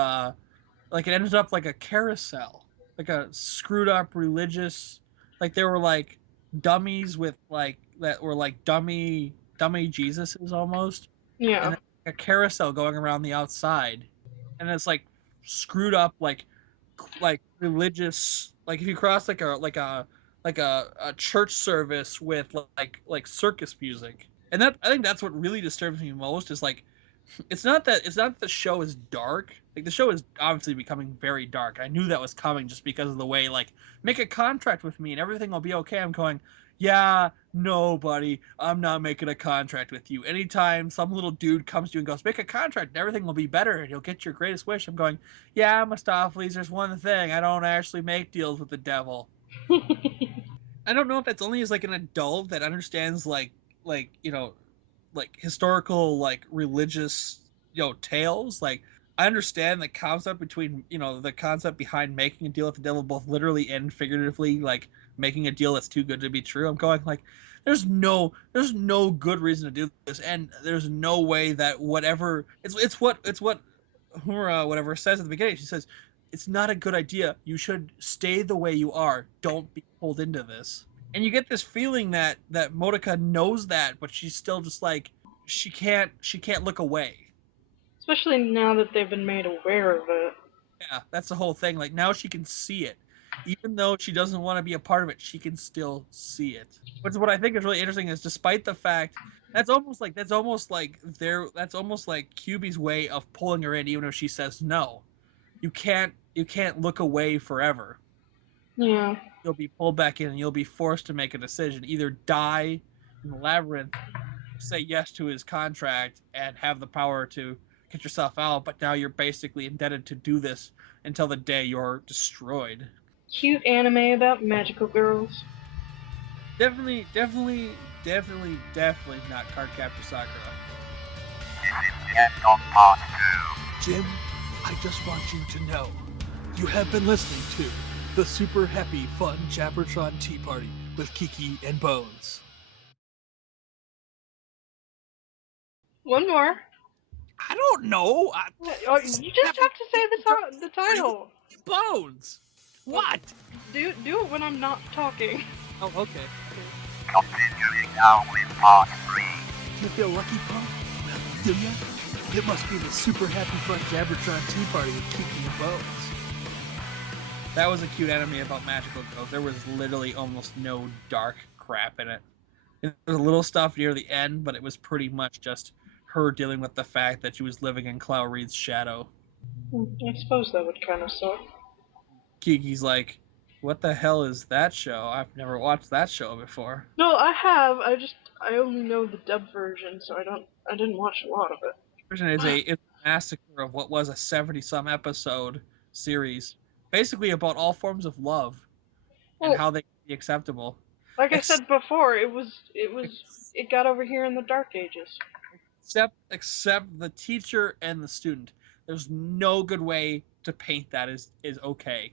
like it ended up like a carousel, like a screwed up religious, like there were like dummies with like that were like dummy Jesuses almost, Yeah. and then a carousel going around the outside, and it's like screwed up like religious, like if you cross like a church service with like circus music. And that, I think that's what really disturbs me most, is like it's not that the show is dark. Like the show is obviously becoming very dark. I knew that was coming just because of the way, like, make a contract with me and everything will be okay. I'm going, yeah, no, buddy, I'm not making a contract with you. Anytime some little dude comes to you and goes, make a contract and everything will be better and you'll get your greatest wish, I'm going, yeah, Mistopheles, there's one thing, I don't actually make deals with the devil. I don't know if that's only as like an adult that understands like like historical, like religious, tales. Like I understand the concept between, the concept behind making a deal with the devil, both literally and figuratively, like making a deal that's too good to be true. I'm going like, there's no good reason to do this, and there's no way that whatever it's what Hura whatever says at the beginning. She says it's not a good idea. You should stay the way you are. Don't be pulled into this. And you get this feeling that Modica knows that, but she's still just like she can't look away. Especially now that they've been made aware of it. Yeah, that's the whole thing. Like now she can see it, even though she doesn't want to be a part of it. She can still see it. Which is what I think is really interesting. Is despite the fact that's almost like QB's way of pulling her in, even if she says no. You can't look away forever. Yeah. You'll be pulled back in, and you'll be forced to make a decision: either die in the labyrinth, say yes to his contract, and have the power to get yourself out. But now you're basically indebted to do this until the day you're destroyed. Cute anime about magical girls. Definitely not Cardcaptor Sakura. This is the end of part 2. Jim, I just want you to know, you have been listening to the super happy, fun Jabbertron Tea Party with Kiki and Bones. One more. I don't know. Oh, you just have to say the title. Bones. What? Do it when I'm not talking. Oh, okay. Continuing now with part 3. You feel lucky, punk? Well, do ya? It must be the super happy fun Jabbertron Tea Party with Kiki and Bones. That was a cute anime about magical girls. There was literally almost no dark crap in it. There was a little stuff near the end, but it was pretty much just her dealing with the fact that she was living in Clow Reed's shadow. I suppose that would kind of suck. Kiki's like, what the hell is that show? I've never watched that show before. No, I have. I only know the dub version, so I didn't watch a lot of it. Version is a massacre of what was a 70-some episode series, basically about all forms of love and Well, how they can be acceptable. like I Ex- said before, it got over here in the Dark Ages. except the teacher and the student. There's no good way to paint that is okay.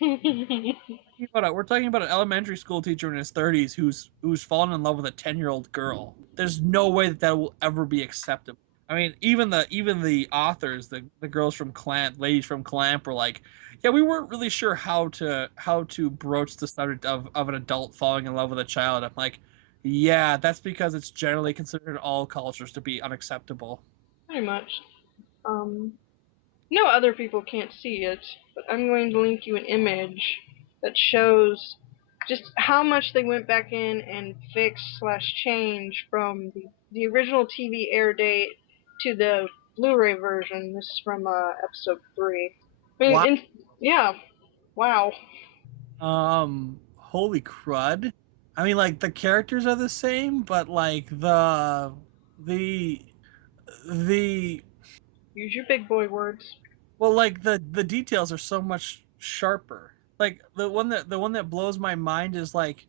We're talking about an elementary school teacher in his 30s who's fallen in love with a 10-year-old girl. There's no way that will ever be acceptable. I mean, even the authors, the girls from Clamp, ladies from Clamp, were like, yeah, we weren't really sure how to broach the subject of an adult falling in love with a child. I'm like, yeah, that's because it's generally considered in all cultures to be unacceptable. Pretty much. No other people can't see it, but I'm going to link you an image that shows just how much they went back in and fixed slash change from the original TV air date to the Blu-ray version. This is from episode 3. I mean, Wow. yeah, wow. Holy crud. I mean, like the characters are the same, but like the the Use your big boy words. well, like the details are so much sharper. Like the one that blows my mind is like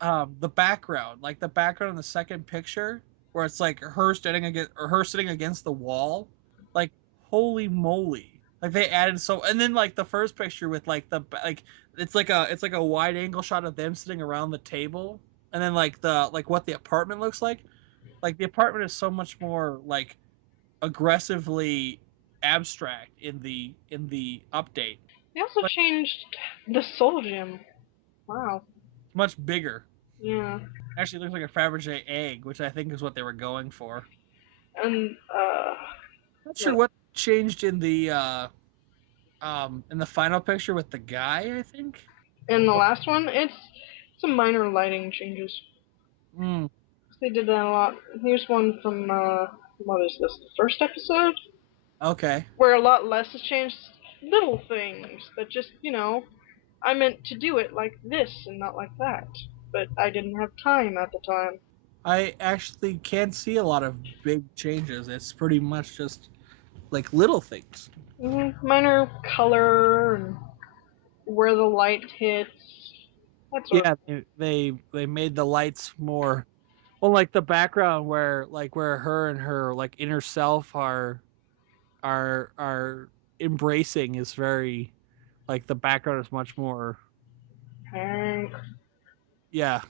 the background in the second picture where it's like her sitting against the wall. Like holy moly. Like they added so, and then like the first picture with like it's like a wide angle shot of them sitting around the table, and then like what the apartment looks like. Like the apartment is so much more like aggressively abstract in the update. They also Like changed the Soul Gem. Wow. much bigger. Yeah. Actually, looks like a Fabergé egg, which I think is what they were going for. And Not sure what? what changed in the final picture with the guy. I think. And the last one, it's some minor lighting changes. Mm, They did that a lot. Here's one from what is this? The first episode, okay. where a lot less has changed. Little things that just I meant to do it like this and not like that, but I didn't have time at the time. I actually can't see a lot of big changes. It's pretty much just like little things. Minor color and where the light hits. That sort of. Yeah, they made the lights more well, like the background where her and her like inner self are embracing is very like the background is much more Hank. yeah,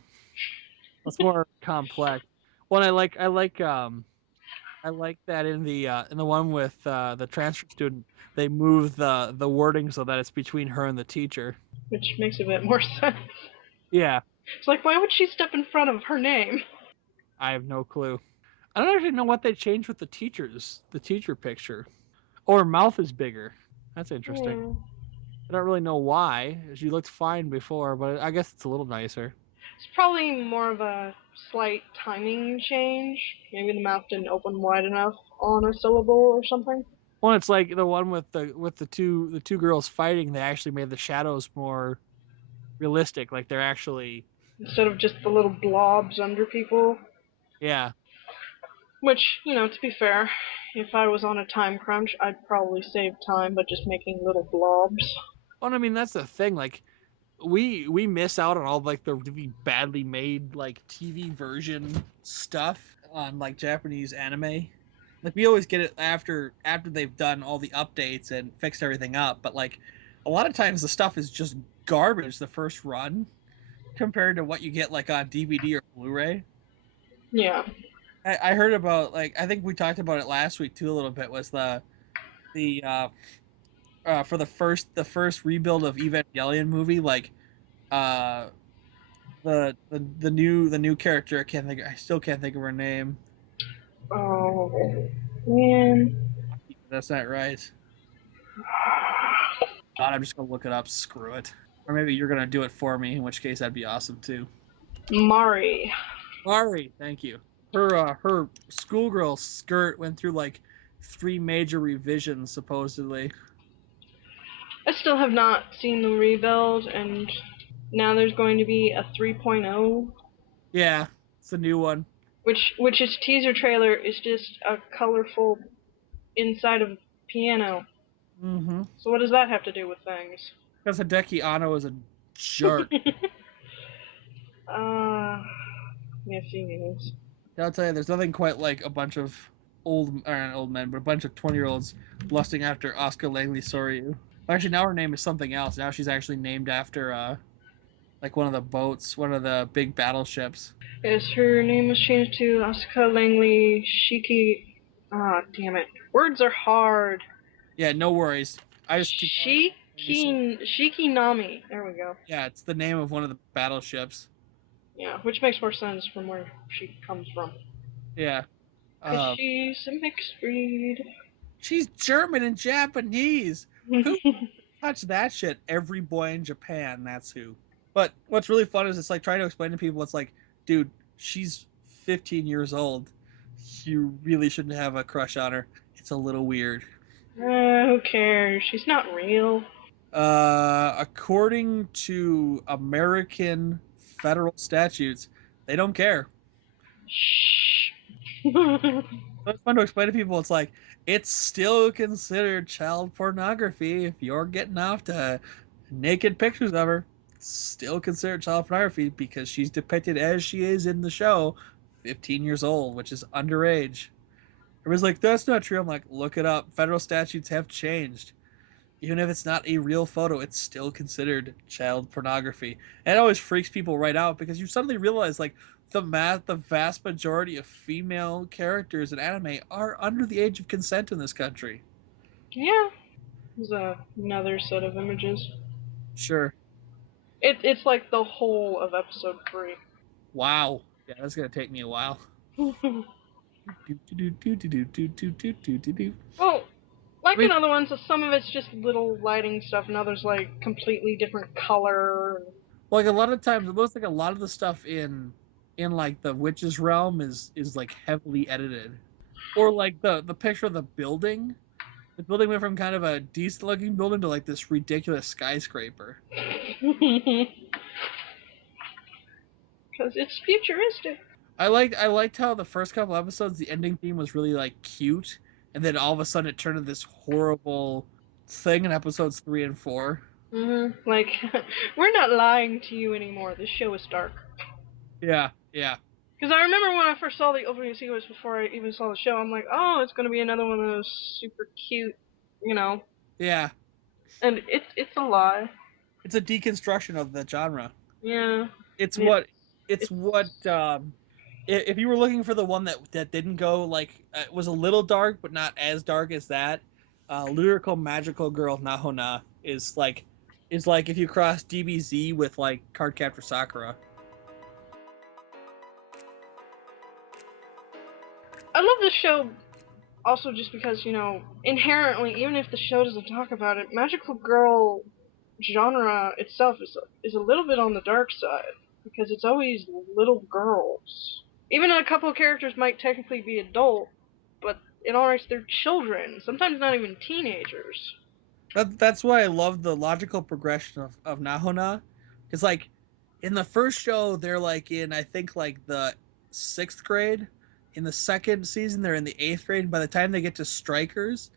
it's more complex. One I like that in the one with the transfer student they move the wording so that it's between her and the teacher. Which makes a bit more sense. Yeah, It's like, why would she step in front of her name? I have no clue. I don't actually know what they changed with the teacher picture. Oh, her mouth is bigger. That's interesting. Yeah. I don't really know why. She looked fine before, but I guess it's a little nicer. It's probably more of a slight timing change. Maybe the mouth didn't open wide enough on a syllable or something. Well, it's like the one with the two girls fighting. They actually made the shadows more realistic. Like they're actually, Instead of just the little blobs under people. yeah. Which, to be fair, if I was on a time crunch, I'd probably save time by just making little blobs. Well, I mean that's the thing. Like we miss out on all like the really badly made like TV version stuff on like Japanese anime. Like we always get it after they've done all the updates and fixed everything up, but like a lot of times the stuff is just garbage the first run compared to what you get like on DVD or Blu-ray. Yeah. I heard about like I think we talked about it last week too a little bit was the for the first rebuild of Evangelion movie like uh the new character I still can't think of her name. Oh, man. That's not right. God, I'm just gonna look it up. Screw it. Or maybe you're gonna do it for me, in which case that'd be awesome too. Mari. Mari, thank you. Her schoolgirl skirt went through like 3 major revisions supposedly. I still have not seen the rebuild, and now there's going to be a 3.0, Yeah, it's a new one. which its teaser trailer is just a colorful inside of piano. Mm-hmm. So what does that have to do with things? Because Hideki Anno is a jerk. Yes, he is. I'll tell you, there's nothing quite like a bunch of or not old men, but a bunch of 20-year-olds lusting after Oscar Langley Soryu. Actually, now her name is something else. Now she's actually named after like one of the boats, one of the big battleships. Yes, her name was changed to Asuka Langley Shiki. Ah, damn it. Words are hard. Yeah, no worries. I just keep calling it Langley Soryu. Shikinami. There we go. Yeah, it's the name of one of the battleships. Yeah, which makes more sense from where she comes from. Yeah. Because Um, she's a mixed breed. she's German and Japanese. Who touched that shit? Every boy in Japan, that's who. But what's really fun is it's like trying to explain to people, it's like, dude, she's 15 years old. You really shouldn't have a crush on her. It's a little weird. Who cares? She's not real. According to American federal statutes, they don't care. Shh. So it's fun to explain to people. It's like it's still considered child pornography if you're getting off to naked pictures of her. It's still considered child pornography because she's depicted as she is in the show, 15 years old, which is underage. Everybody's like, that's not true. I'm like, look it up. Federal statutes have changed. Even if it's not a real photo, it's still considered child pornography. And it always freaks people right out because you suddenly realize like the vast majority of female characters in anime are under the age of consent in this country. Yeah. There's another set of images. Sure. It's like the whole of episode 3. Wow. Yeah, that's gonna take me a while. Well, like I mean, in other ones, some of it's just little lighting stuff, and others like completely different color. like a lot of times, it looks like a lot of the stuff in like the witches realm is like heavily edited, or like the picture of the building. The building went from kind of a decent looking building to like this ridiculous skyscraper. Because it's futuristic. I liked how the first couple episodes the ending theme was really like cute, and then all of a sudden it turned into this horrible thing in episodes 3 and 4. Like, we're not lying to you anymore. This show is dark. Yeah, yeah, Because I remember when I first saw the opening sequence before I even saw the show, I'm like, oh, it's gonna be another one of those super cute, you know. yeah. And it's a lie. It's a deconstruction of the genre. Yeah. It's It's what it's what if you were looking for the one that didn't go like was a little dark but not as dark as that, lyrical magical girl Nahona is like if you cross DBZ with like Cardcaptor Sakura. the show also just because, inherently, even if the show doesn't talk about it, magical girl genre itself is a little bit on the dark side because it's always little girls. Even a couple of characters might technically be adult, but in all rights they're children, sometimes not even teenagers. That's why I love the logical progression of Nahona. Because, like, in the first show, they're, like, in, I think, like, the 6th grade. In the second season, they're in the 8th grade. And by the time they get to Strikers,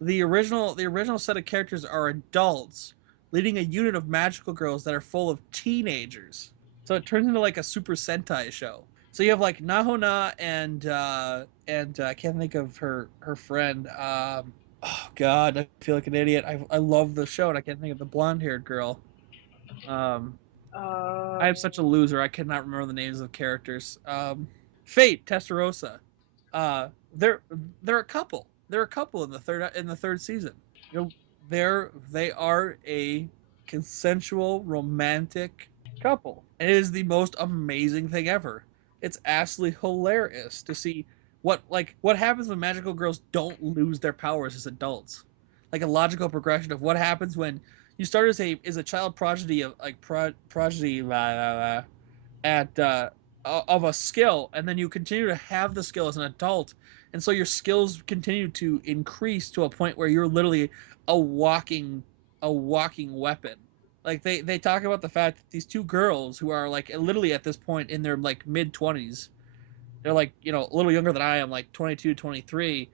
the original set of characters are adults leading a unit of magical girls that are full of teenagers. So it turns into like a Super Sentai show. So you have like Nahona and I can't think of her friend. Oh God, I feel like an idiot. I love the show and I can't think of the blonde haired girl. Um, Uh, I'm such a loser. I cannot remember the names of characters. Fate, Testarossa. They're a couple. They're a couple in the third season. You know, they are a consensual romantic couple. And it is the most amazing thing ever. It's absolutely hilarious to see what happens when magical girls don't lose their powers as adults. Like a logical progression of what happens when you start as a child prodigy of like prodigy at of a skill, and then you continue to have the skill as an adult, and so your skills continue to increase to a point where you're literally a walking a walking weapon. Like they talk about the fact that these two girls who are like literally at this point in their like mid 20s, they're like a little younger than I am, like 22, 23,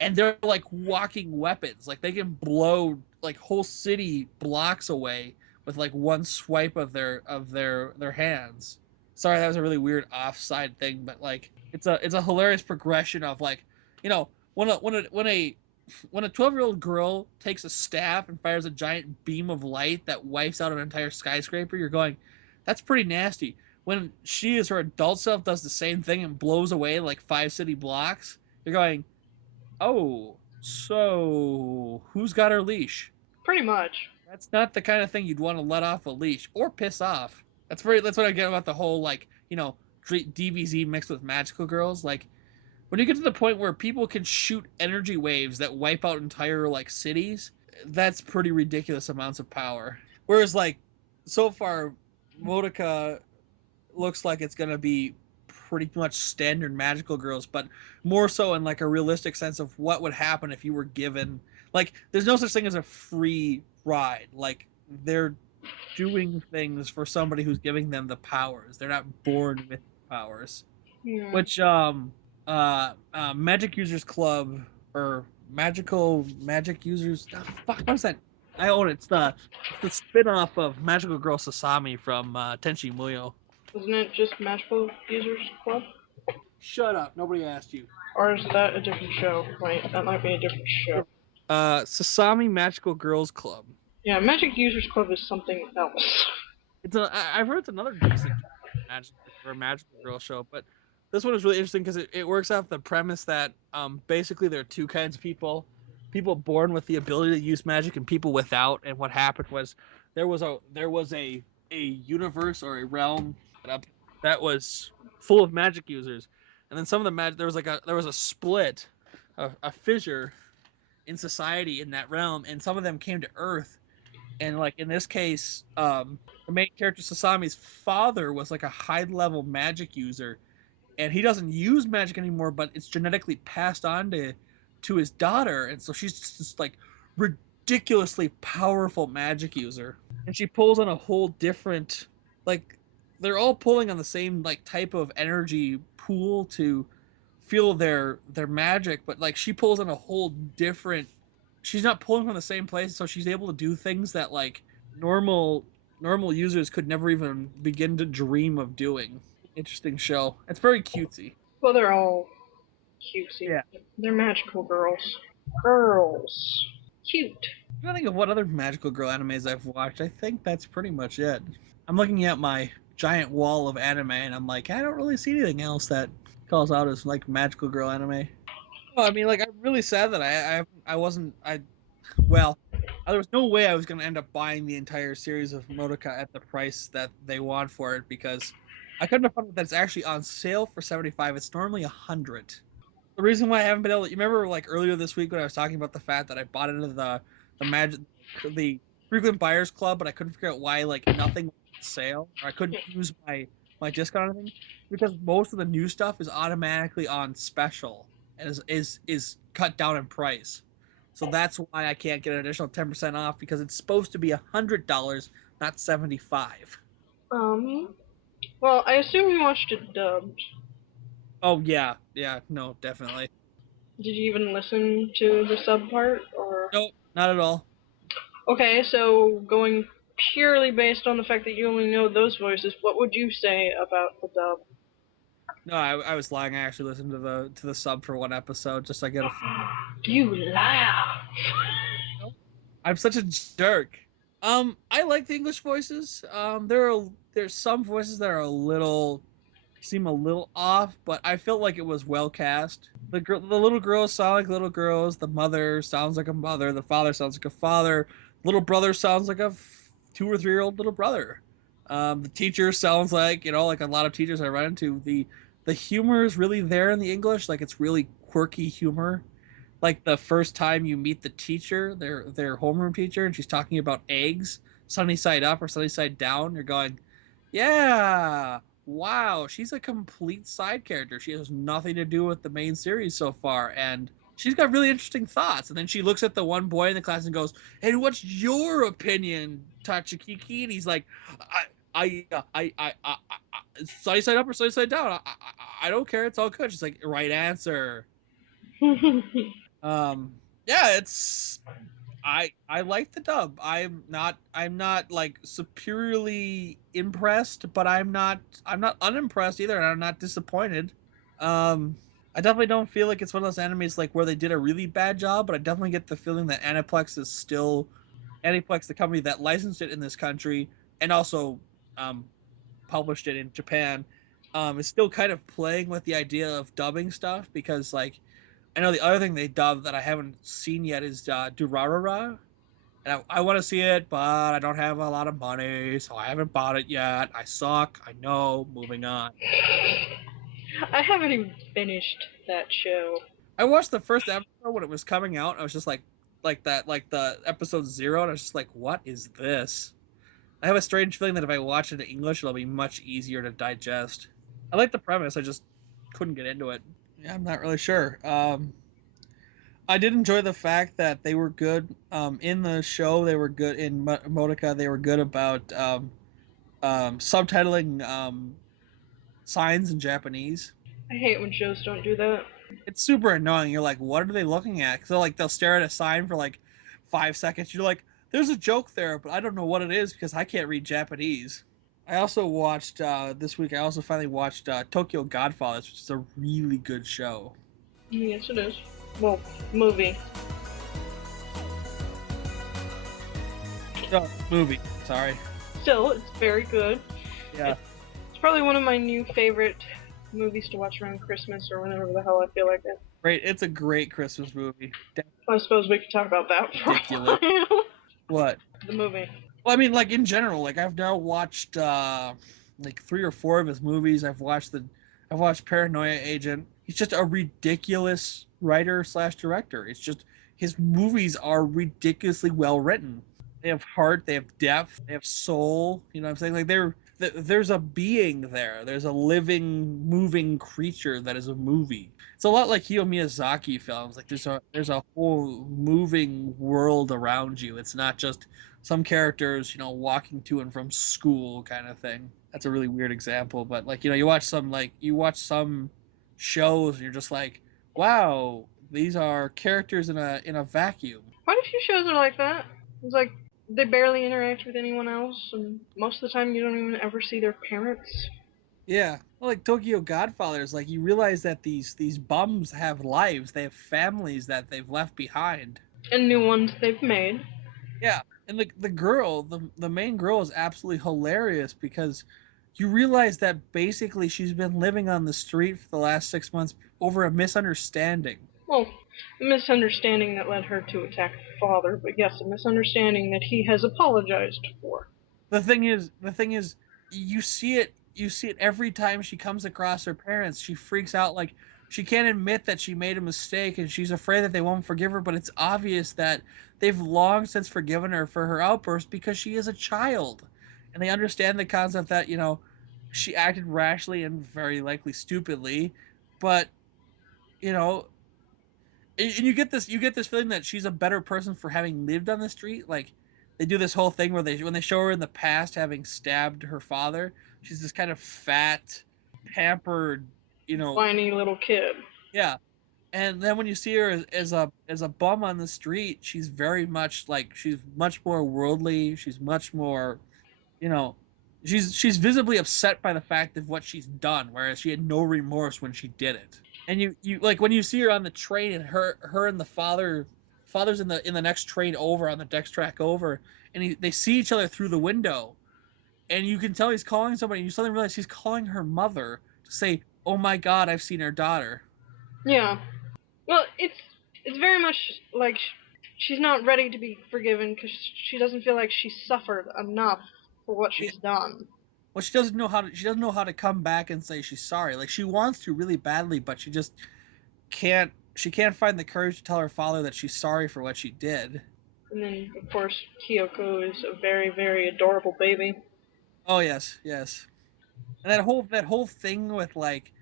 and they're like walking weapons. Like they can blow like whole city blocks away with like one swipe of their hands. Sorry, that was a really weird offside thing, but like it's a hilarious progression of like, when a 12-year-old girl takes a staff and fires a giant beam of light that wipes out an entire skyscraper, you're going, that's pretty nasty. When she as her adult self does the same thing and blows away like 5 city blocks, you're going, oh, so who's got her leash? pretty much. That's not the kind of thing you'd want to let off a leash or piss off. That's what I get about the whole like, DBZ mixed with magical girls. Like when you get to the point where people can shoot energy waves that wipe out entire like cities, that's pretty ridiculous amounts of power. Whereas like so far, Modica looks like it's gonna be pretty much standard magical girls, but more so in like a realistic sense of what would happen if you were given like there's no such thing as a free ride. Like they're doing things for somebody who's giving them the powers. They're not born with powers. Yeah. Which Magic Users Club or Magical Magic Users fuck what is that? I own it. It's the spin-off of Magical Girl Sasami from Tenchi Muyo. Isn't it just Magical Users Club? Shut up. Nobody asked you. Or is that a different show? Wait, that might be a different show. Sasami Magical Girls Club. Yeah, Magic Users Club is something else. I've heard it's another decent magical girl show, but this one is really interesting because it works off the premise that basically there are two kinds of people born with the ability to use magic and people without. And what happened was there was a universe or a realm that was full of magic users, and then some of the magic there was a split, a fissure in society in that realm, and some of them came to Earth. And like in this case, the main character Sasami's father was like a high level magic user, and he doesn't use magic anymore, but it's genetically passed on to his daughter, and so she's just like ridiculously powerful magic user, and she pulls on a whole different like they're all pulling on the same like type of energy pool to feel their magic, but like she pulls on a whole different, she's not pulling from the same place, so she's able to do things that like normal normal users could never even begin to dream of doing. Interesting show. It's very cutesy. Well, they're all cutesy. Yeah. They're magical girls. Girls. Cute. I'm trying to think of what other magical girl animes I've watched. I think that's pretty much it. I'm looking at my giant wall of anime and I'm like, I don't really see anything else that calls out as like magical girl anime. Oh, I mean, like I'm really sad that I wasn't I well, there was no way I was going to end up buying the entire series of Modica at the price that they want for it because I couldn't have found that it's actually on sale for 75. It's normally 100. The reason why I haven't been able to, you remember like earlier this week when I was talking about the fact that I bought into the frequent buyers club, but I couldn't figure out why like nothing was on sale or I couldn't use my discount or anything because most of the new stuff is automatically on special and is cut down in price. So that's why I can't get an additional 10% off because it's supposed to be $100, not 75. Well, I assume you watched it dubbed. Oh yeah, no, definitely. Did you even listen to the sub part, or? Nope, not at all. Okay, so going purely based on the fact that you only know those voices, what would you say about the dub? No, I was lying. I actually listened to the sub for one episode just so I get a. You laugh. I'm such a jerk. I like the English voices. There's some voices that are a little seem a little off, but I felt like it was well cast. The little girls sound like little girls. The mother sounds like a mother. The father sounds like a father. Little brother sounds like a 2 or 3 year old little brother. The teacher sounds like like a lot of teachers I run into. The humor is really there in the English. Like it's really quirky humor. Like the first time you meet the teacher, their homeroom teacher, and she's talking about eggs, sunny side up or sunny side down. You're going, yeah, wow, she's a complete side character. She has nothing to do with the main series so far, and she's got really interesting thoughts. And then she looks at the one boy in the class and goes, "And what's your opinion, Kiki?" And he's like, I sunny side up or sunny side down. I don't care. It's all good." She's like, "Right answer." Um, yeah, it's I like the dub. I'm not like superiorly impressed, but I'm not unimpressed either, and I'm not disappointed. Um, I definitely don't feel like it's one of those animes like where they did a really bad job, but I definitely get the feeling that Aniplex, the company that licensed it in this country and also um published it in Japan, is still kind of playing with the idea of dubbing stuff because like I know the other thing they dubbed that I haven't seen yet is Durarara, and I want to see it, but I don't have a lot of money, so I haven't bought it yet. I suck. I know. Moving on. I haven't even finished that show. I watched the first episode when it was coming out. I was just like that, like the episode 0, and I was just like, what is this? I have a strange feeling that if I watch it in English, it'll be much easier to digest. I like the premise. I just couldn't get into it. Yeah, I'm not really sure. I did enjoy the fact that they were good in the show. They were good in Modica. They were good about subtitling signs in Japanese. I hate when shows don't do that. It's super annoying. You're like, what are they looking at? So like they'll stare at a sign for like 5 seconds. You're like, there's a joke there, but I don't know what it is because I can't read Japanese. I also watched this week. I also finally watched Tokyo Godfathers, which is a really good show. Yes, it is. Well, movie. Oh, movie. Sorry. Still, it's very good. Yeah. It's probably one of my new favorite movies to watch around Christmas or whenever the hell I feel like it. Great. It's a great Christmas movie. I suppose we could talk about that for Ridiculous. a while. What? The movie. Well, I mean, like in general, like I've now watched like 3 or 4 of his movies. I've watched Paranoia Agent. He's just a ridiculous writer slash director. It's just his movies are ridiculously well written. They have heart, they have depth, they have soul. You know what I'm saying? Like there's a being there. There's a living, moving creature that is a movie. It's a lot like Hayao Miyazaki films. Like there's a whole moving world around you. It's not just some characters, walking to and from school kind of thing. That's a really weird example, but like, you watch some shows and you're just like, wow, these are characters in a vacuum. Quite a few shows are like that. It's like they barely interact with anyone else, and most of the time you don't even ever see their parents. Yeah. Well, like Tokyo Godfathers, like you realize that these bums have lives, they have families that they've left behind. And new ones they've made. Yeah. And the main girl is absolutely hilarious because you realize that basically she's been living on the street for the last 6 months over a misunderstanding. Well, a misunderstanding that led her to attack her father, but yes, a misunderstanding that he has apologized for. The thing is, you see it every time she comes across her parents. She freaks out like, she can't admit that she made a mistake, and she's afraid that they won't forgive her. But it's obvious that they've long since forgiven her for her outburst because she is a child, and they understand the concept that she acted rashly and very likely stupidly, but you know and you get this feeling that she's a better person for having lived on the street. Like they do this whole thing where when they show her in the past having stabbed her father, she's this kind of fat, pampered, you know, Whiny little kid. yeah. And then when you see her as a bum on the street, she's very much like she's much more worldly. She's much more, you know, she's visibly upset by the fact of what she's done, whereas she had no remorse when she did it. And you like when you see her on the train, and her and the father's in the next train over, on the next track over, and they see each other through the window, and you can tell he's calling somebody, and you suddenly realize he's calling her mother to say, "Oh my God, I've seen her daughter." Yeah. Well, it's very much like she's not ready to be forgiven because she doesn't feel like she suffered enough for what Yeah. she's done. Well, she doesn't know how to come back and say she's sorry. Like she wants to really badly, but she just can't. She can't find the courage to tell her father that she's sorry for what she did. And then, of course, Kyoko is a very, very adorable baby. Oh yes, yes. And that whole thing with like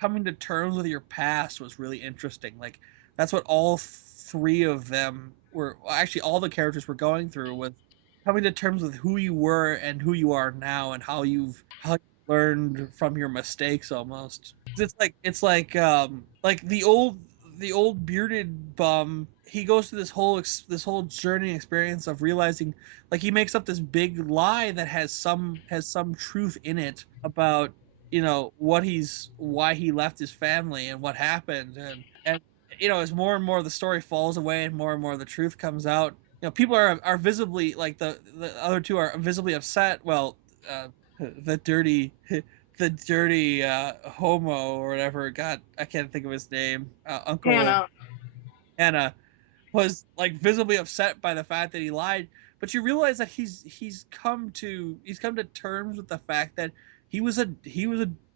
coming to terms with your past was really interesting. Like that's what all three of them were, well, actually all the characters were going through, with coming to terms with who you were and who you are now, and how you learned from your mistakes almost. It's like the old bearded bum. He goes through this whole journey experience of realizing, like, he makes up this big lie that has some truth in it about why he left his family and what happened, and as more and more the story falls away and more of the truth comes out, people are visibly, like, the other two are visibly upset. Well, the dirty the dirty homo or whatever. God, I can't think of his name. Uncle Hannah. Anna was, like, visibly upset by the fact that he lied. But you realize that he's come to terms with the fact that he was a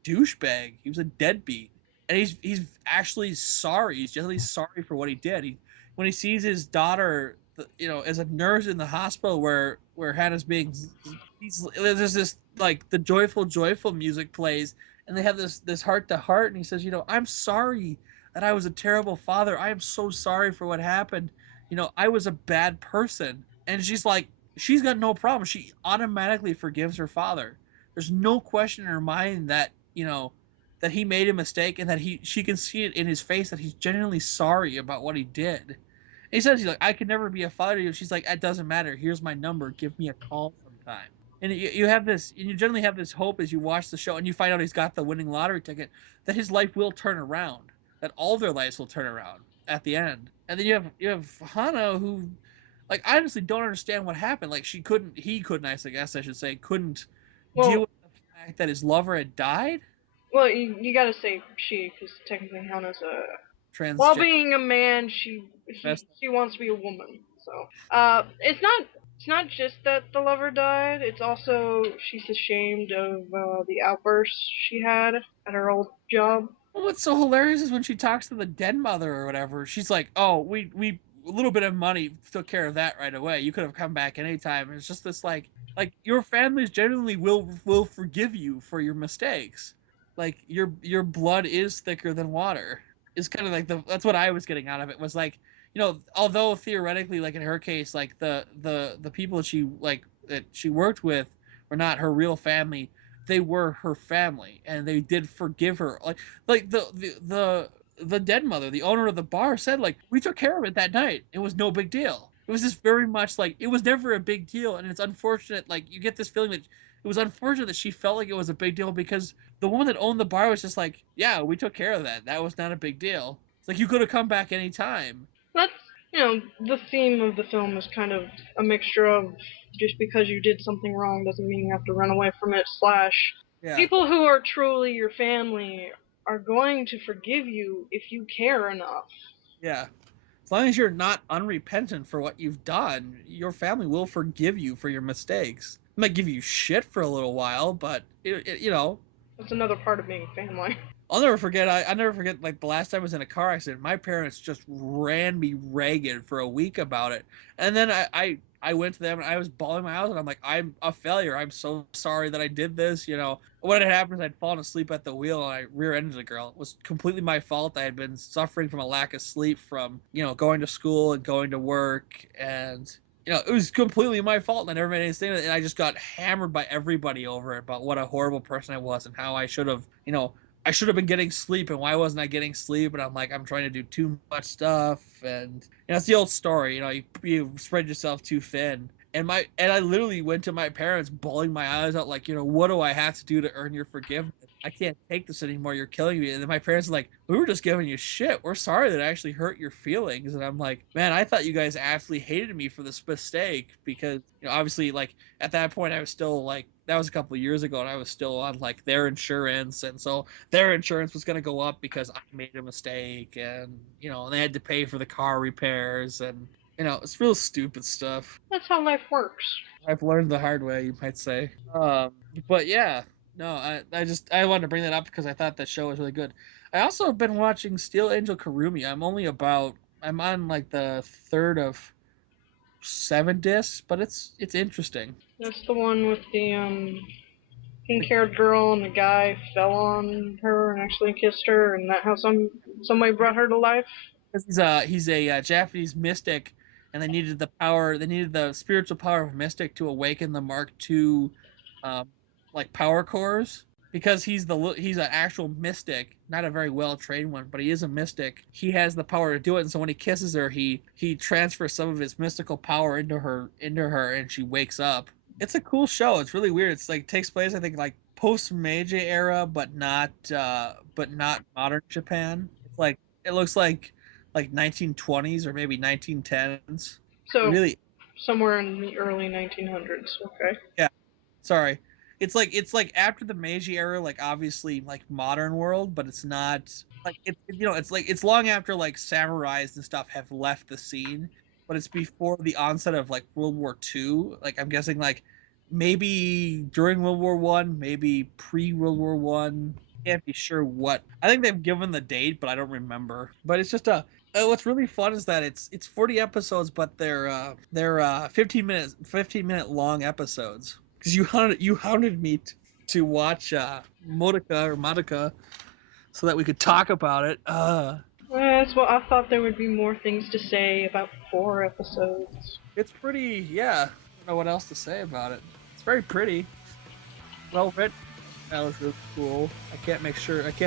douchebag. He was a deadbeat, and he's actually sorry. He's generally sorry for what he did. When he sees his daughter, as a nurse in the hospital where Hannah's being, there's this, like, the joyful music plays, and they have this heart to heart, and he says, "I'm sorry that I was a terrible father. I am so sorry for what happened. I was a bad person." And she's like, she's got no problem. She automatically forgives her father. There's no question in her mind that he made a mistake, and that she can see it in his face that he's genuinely sorry about what he did. And he says, he's like, "I could never be a father to you." She's like, "It doesn't matter. Here's my number. Give me a call sometime." And you generally have this hope as you watch the show, and you find out he's got the winning lottery ticket, that his life will turn around, that all their lives will turn around at the end. And then you have Hana, who, like, I honestly don't understand what happened. Like, he couldn't, I guess I should say, couldn't deal Well, with the fact that his lover had died. well, you gotta say she, because technically Hannah's a. While Transgender. being a man, she wants to be a woman. So, it's not just that the lover died. It's also she's ashamed of the outbursts she had at her old job. Well, what's so hilarious is when she talks to the dead mother or whatever, she's like, "Oh, we a little bit of money took care of that right away. You could have come back anytime." And it's just this, like, your families generally will forgive you for your mistakes. Like, your blood is thicker than water. Is kind of like that's what I was getting out of it, was like, although theoretically, like in her case, like the people that she worked with were not her real family. They were her family, and they did forgive her. Like the dead mother, the owner of the bar, said, like, "We took care of it that night. It was no big deal." It was just very much like it was never a big deal, and it's unfortunate. Like, you get this feeling that it was unfortunate that she felt like it was a big deal, because the woman that owned the bar was just like, "Yeah, we took care of that. That was not a big deal. It's like, you could have come back anytime." That's the theme of the film is kind of a mixture of just because you did something wrong doesn't mean you have to run away from it. Slash, Yeah, people who are truly your family are going to forgive you if you care enough. yeah. As long as you're not unrepentant for what you've done, your family will forgive you for your mistakes. It might give you shit for a little while, but That's another part of being family. I'll never forget. I never forget. Like the last time I was in a car accident, my parents just ran me ragged for a week about it, and then I went to them and I was bawling my eyes out. I'm like, I'm a failure. I'm so sorry that I did this. You know, what had happened is I'd fallen asleep at the wheel and I rear-ended a girl. It was completely my fault. I had been suffering from a lack of sleep from going to school and going to work, and it was completely my fault. And I never made any statement, and I just got hammered by everybody over it about what a horrible person I was and how I should have, I should have been getting sleep, and why wasn't I getting sleep? And I'm like, I'm trying to do too much stuff, and it's the old story. You spread yourself too thin. And I literally went to my parents, bawling my eyes out, like, what do I have to do to earn your forgiveness? I can't take this anymore. You're killing me. And then my parents are like, we were just giving you shit. We're sorry that I actually hurt your feelings. And I'm like, man, I thought you guys absolutely hated me for this mistake because, obviously, like at that point, I was still like, that was a couple of years ago, and I was still on like their insurance, and so their insurance was going to go up because I made a mistake, and they had to pay for the car repairs, and it's real stupid stuff. That's how life works. I've learned the hard way, you might say. But yeah, no, I wanted to bring that up because I thought that show was really good. I also have been watching Steel Angel Karumi. I'm on like the third of 7 discs, but it's interesting. That's the one with the pink-haired girl and the guy fell on her and actually kissed her, and that how somebody brought her to life. Because he's a Japanese mystic, and they needed the power. They needed the spiritual power of a mystic to awaken the Mark II, um, like power cores. Because he's an actual mystic, not a very well trained one, but he is a mystic. He has the power to do it, and so when he kisses her, he transfers some of his mystical power into her, and she wakes up. It's a cool show. It's really weird. It's like takes place, I think, like post Meiji era, but not modern Japan. It's like it looks like 1920s or maybe 1910s. So, Really, somewhere in the early 1900s, okay. yeah. Sorry, it's like after the Meiji era, like obviously like modern world, but it's not like it's like it's long after like samurais and stuff have left the scene, but it's before the onset of like World War II. Like I'm guessing like maybe during World War One, maybe pre World War One. Can't be sure what. I think they've given the date, but I don't remember. But it's just a what's really fun is that it's 40 episodes, but they're 15-minute long episodes. Because you hounded me to watch Modica so that we could talk about it. Yes, well, I thought there would be more things to say about 4 episodes. It's pretty, yeah. I don't know what else to say about it. It's very pretty, well written. That was really cool. I can't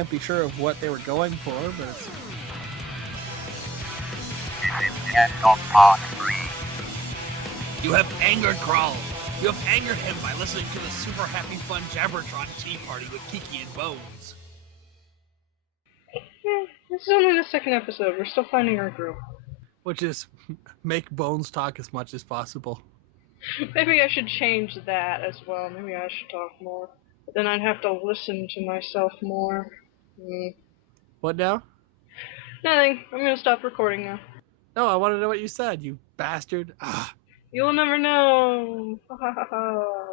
be sure of what they were going for, but it's. This is the end of part 3. You have angered Krull. You have angered him by listening to the super happy fun Jabbertron tea party with Kiki and Bones. This is only the 2nd episode. We're still finding our group. Which is make Bones talk as much as possible. Maybe I should change that as well. Maybe I should talk more. But then I'd have to listen to myself more. What now? Nothing. I'm gonna stop recording now. No, I want to know what you said, you bastard. You'll never know. Ha ha ha ha.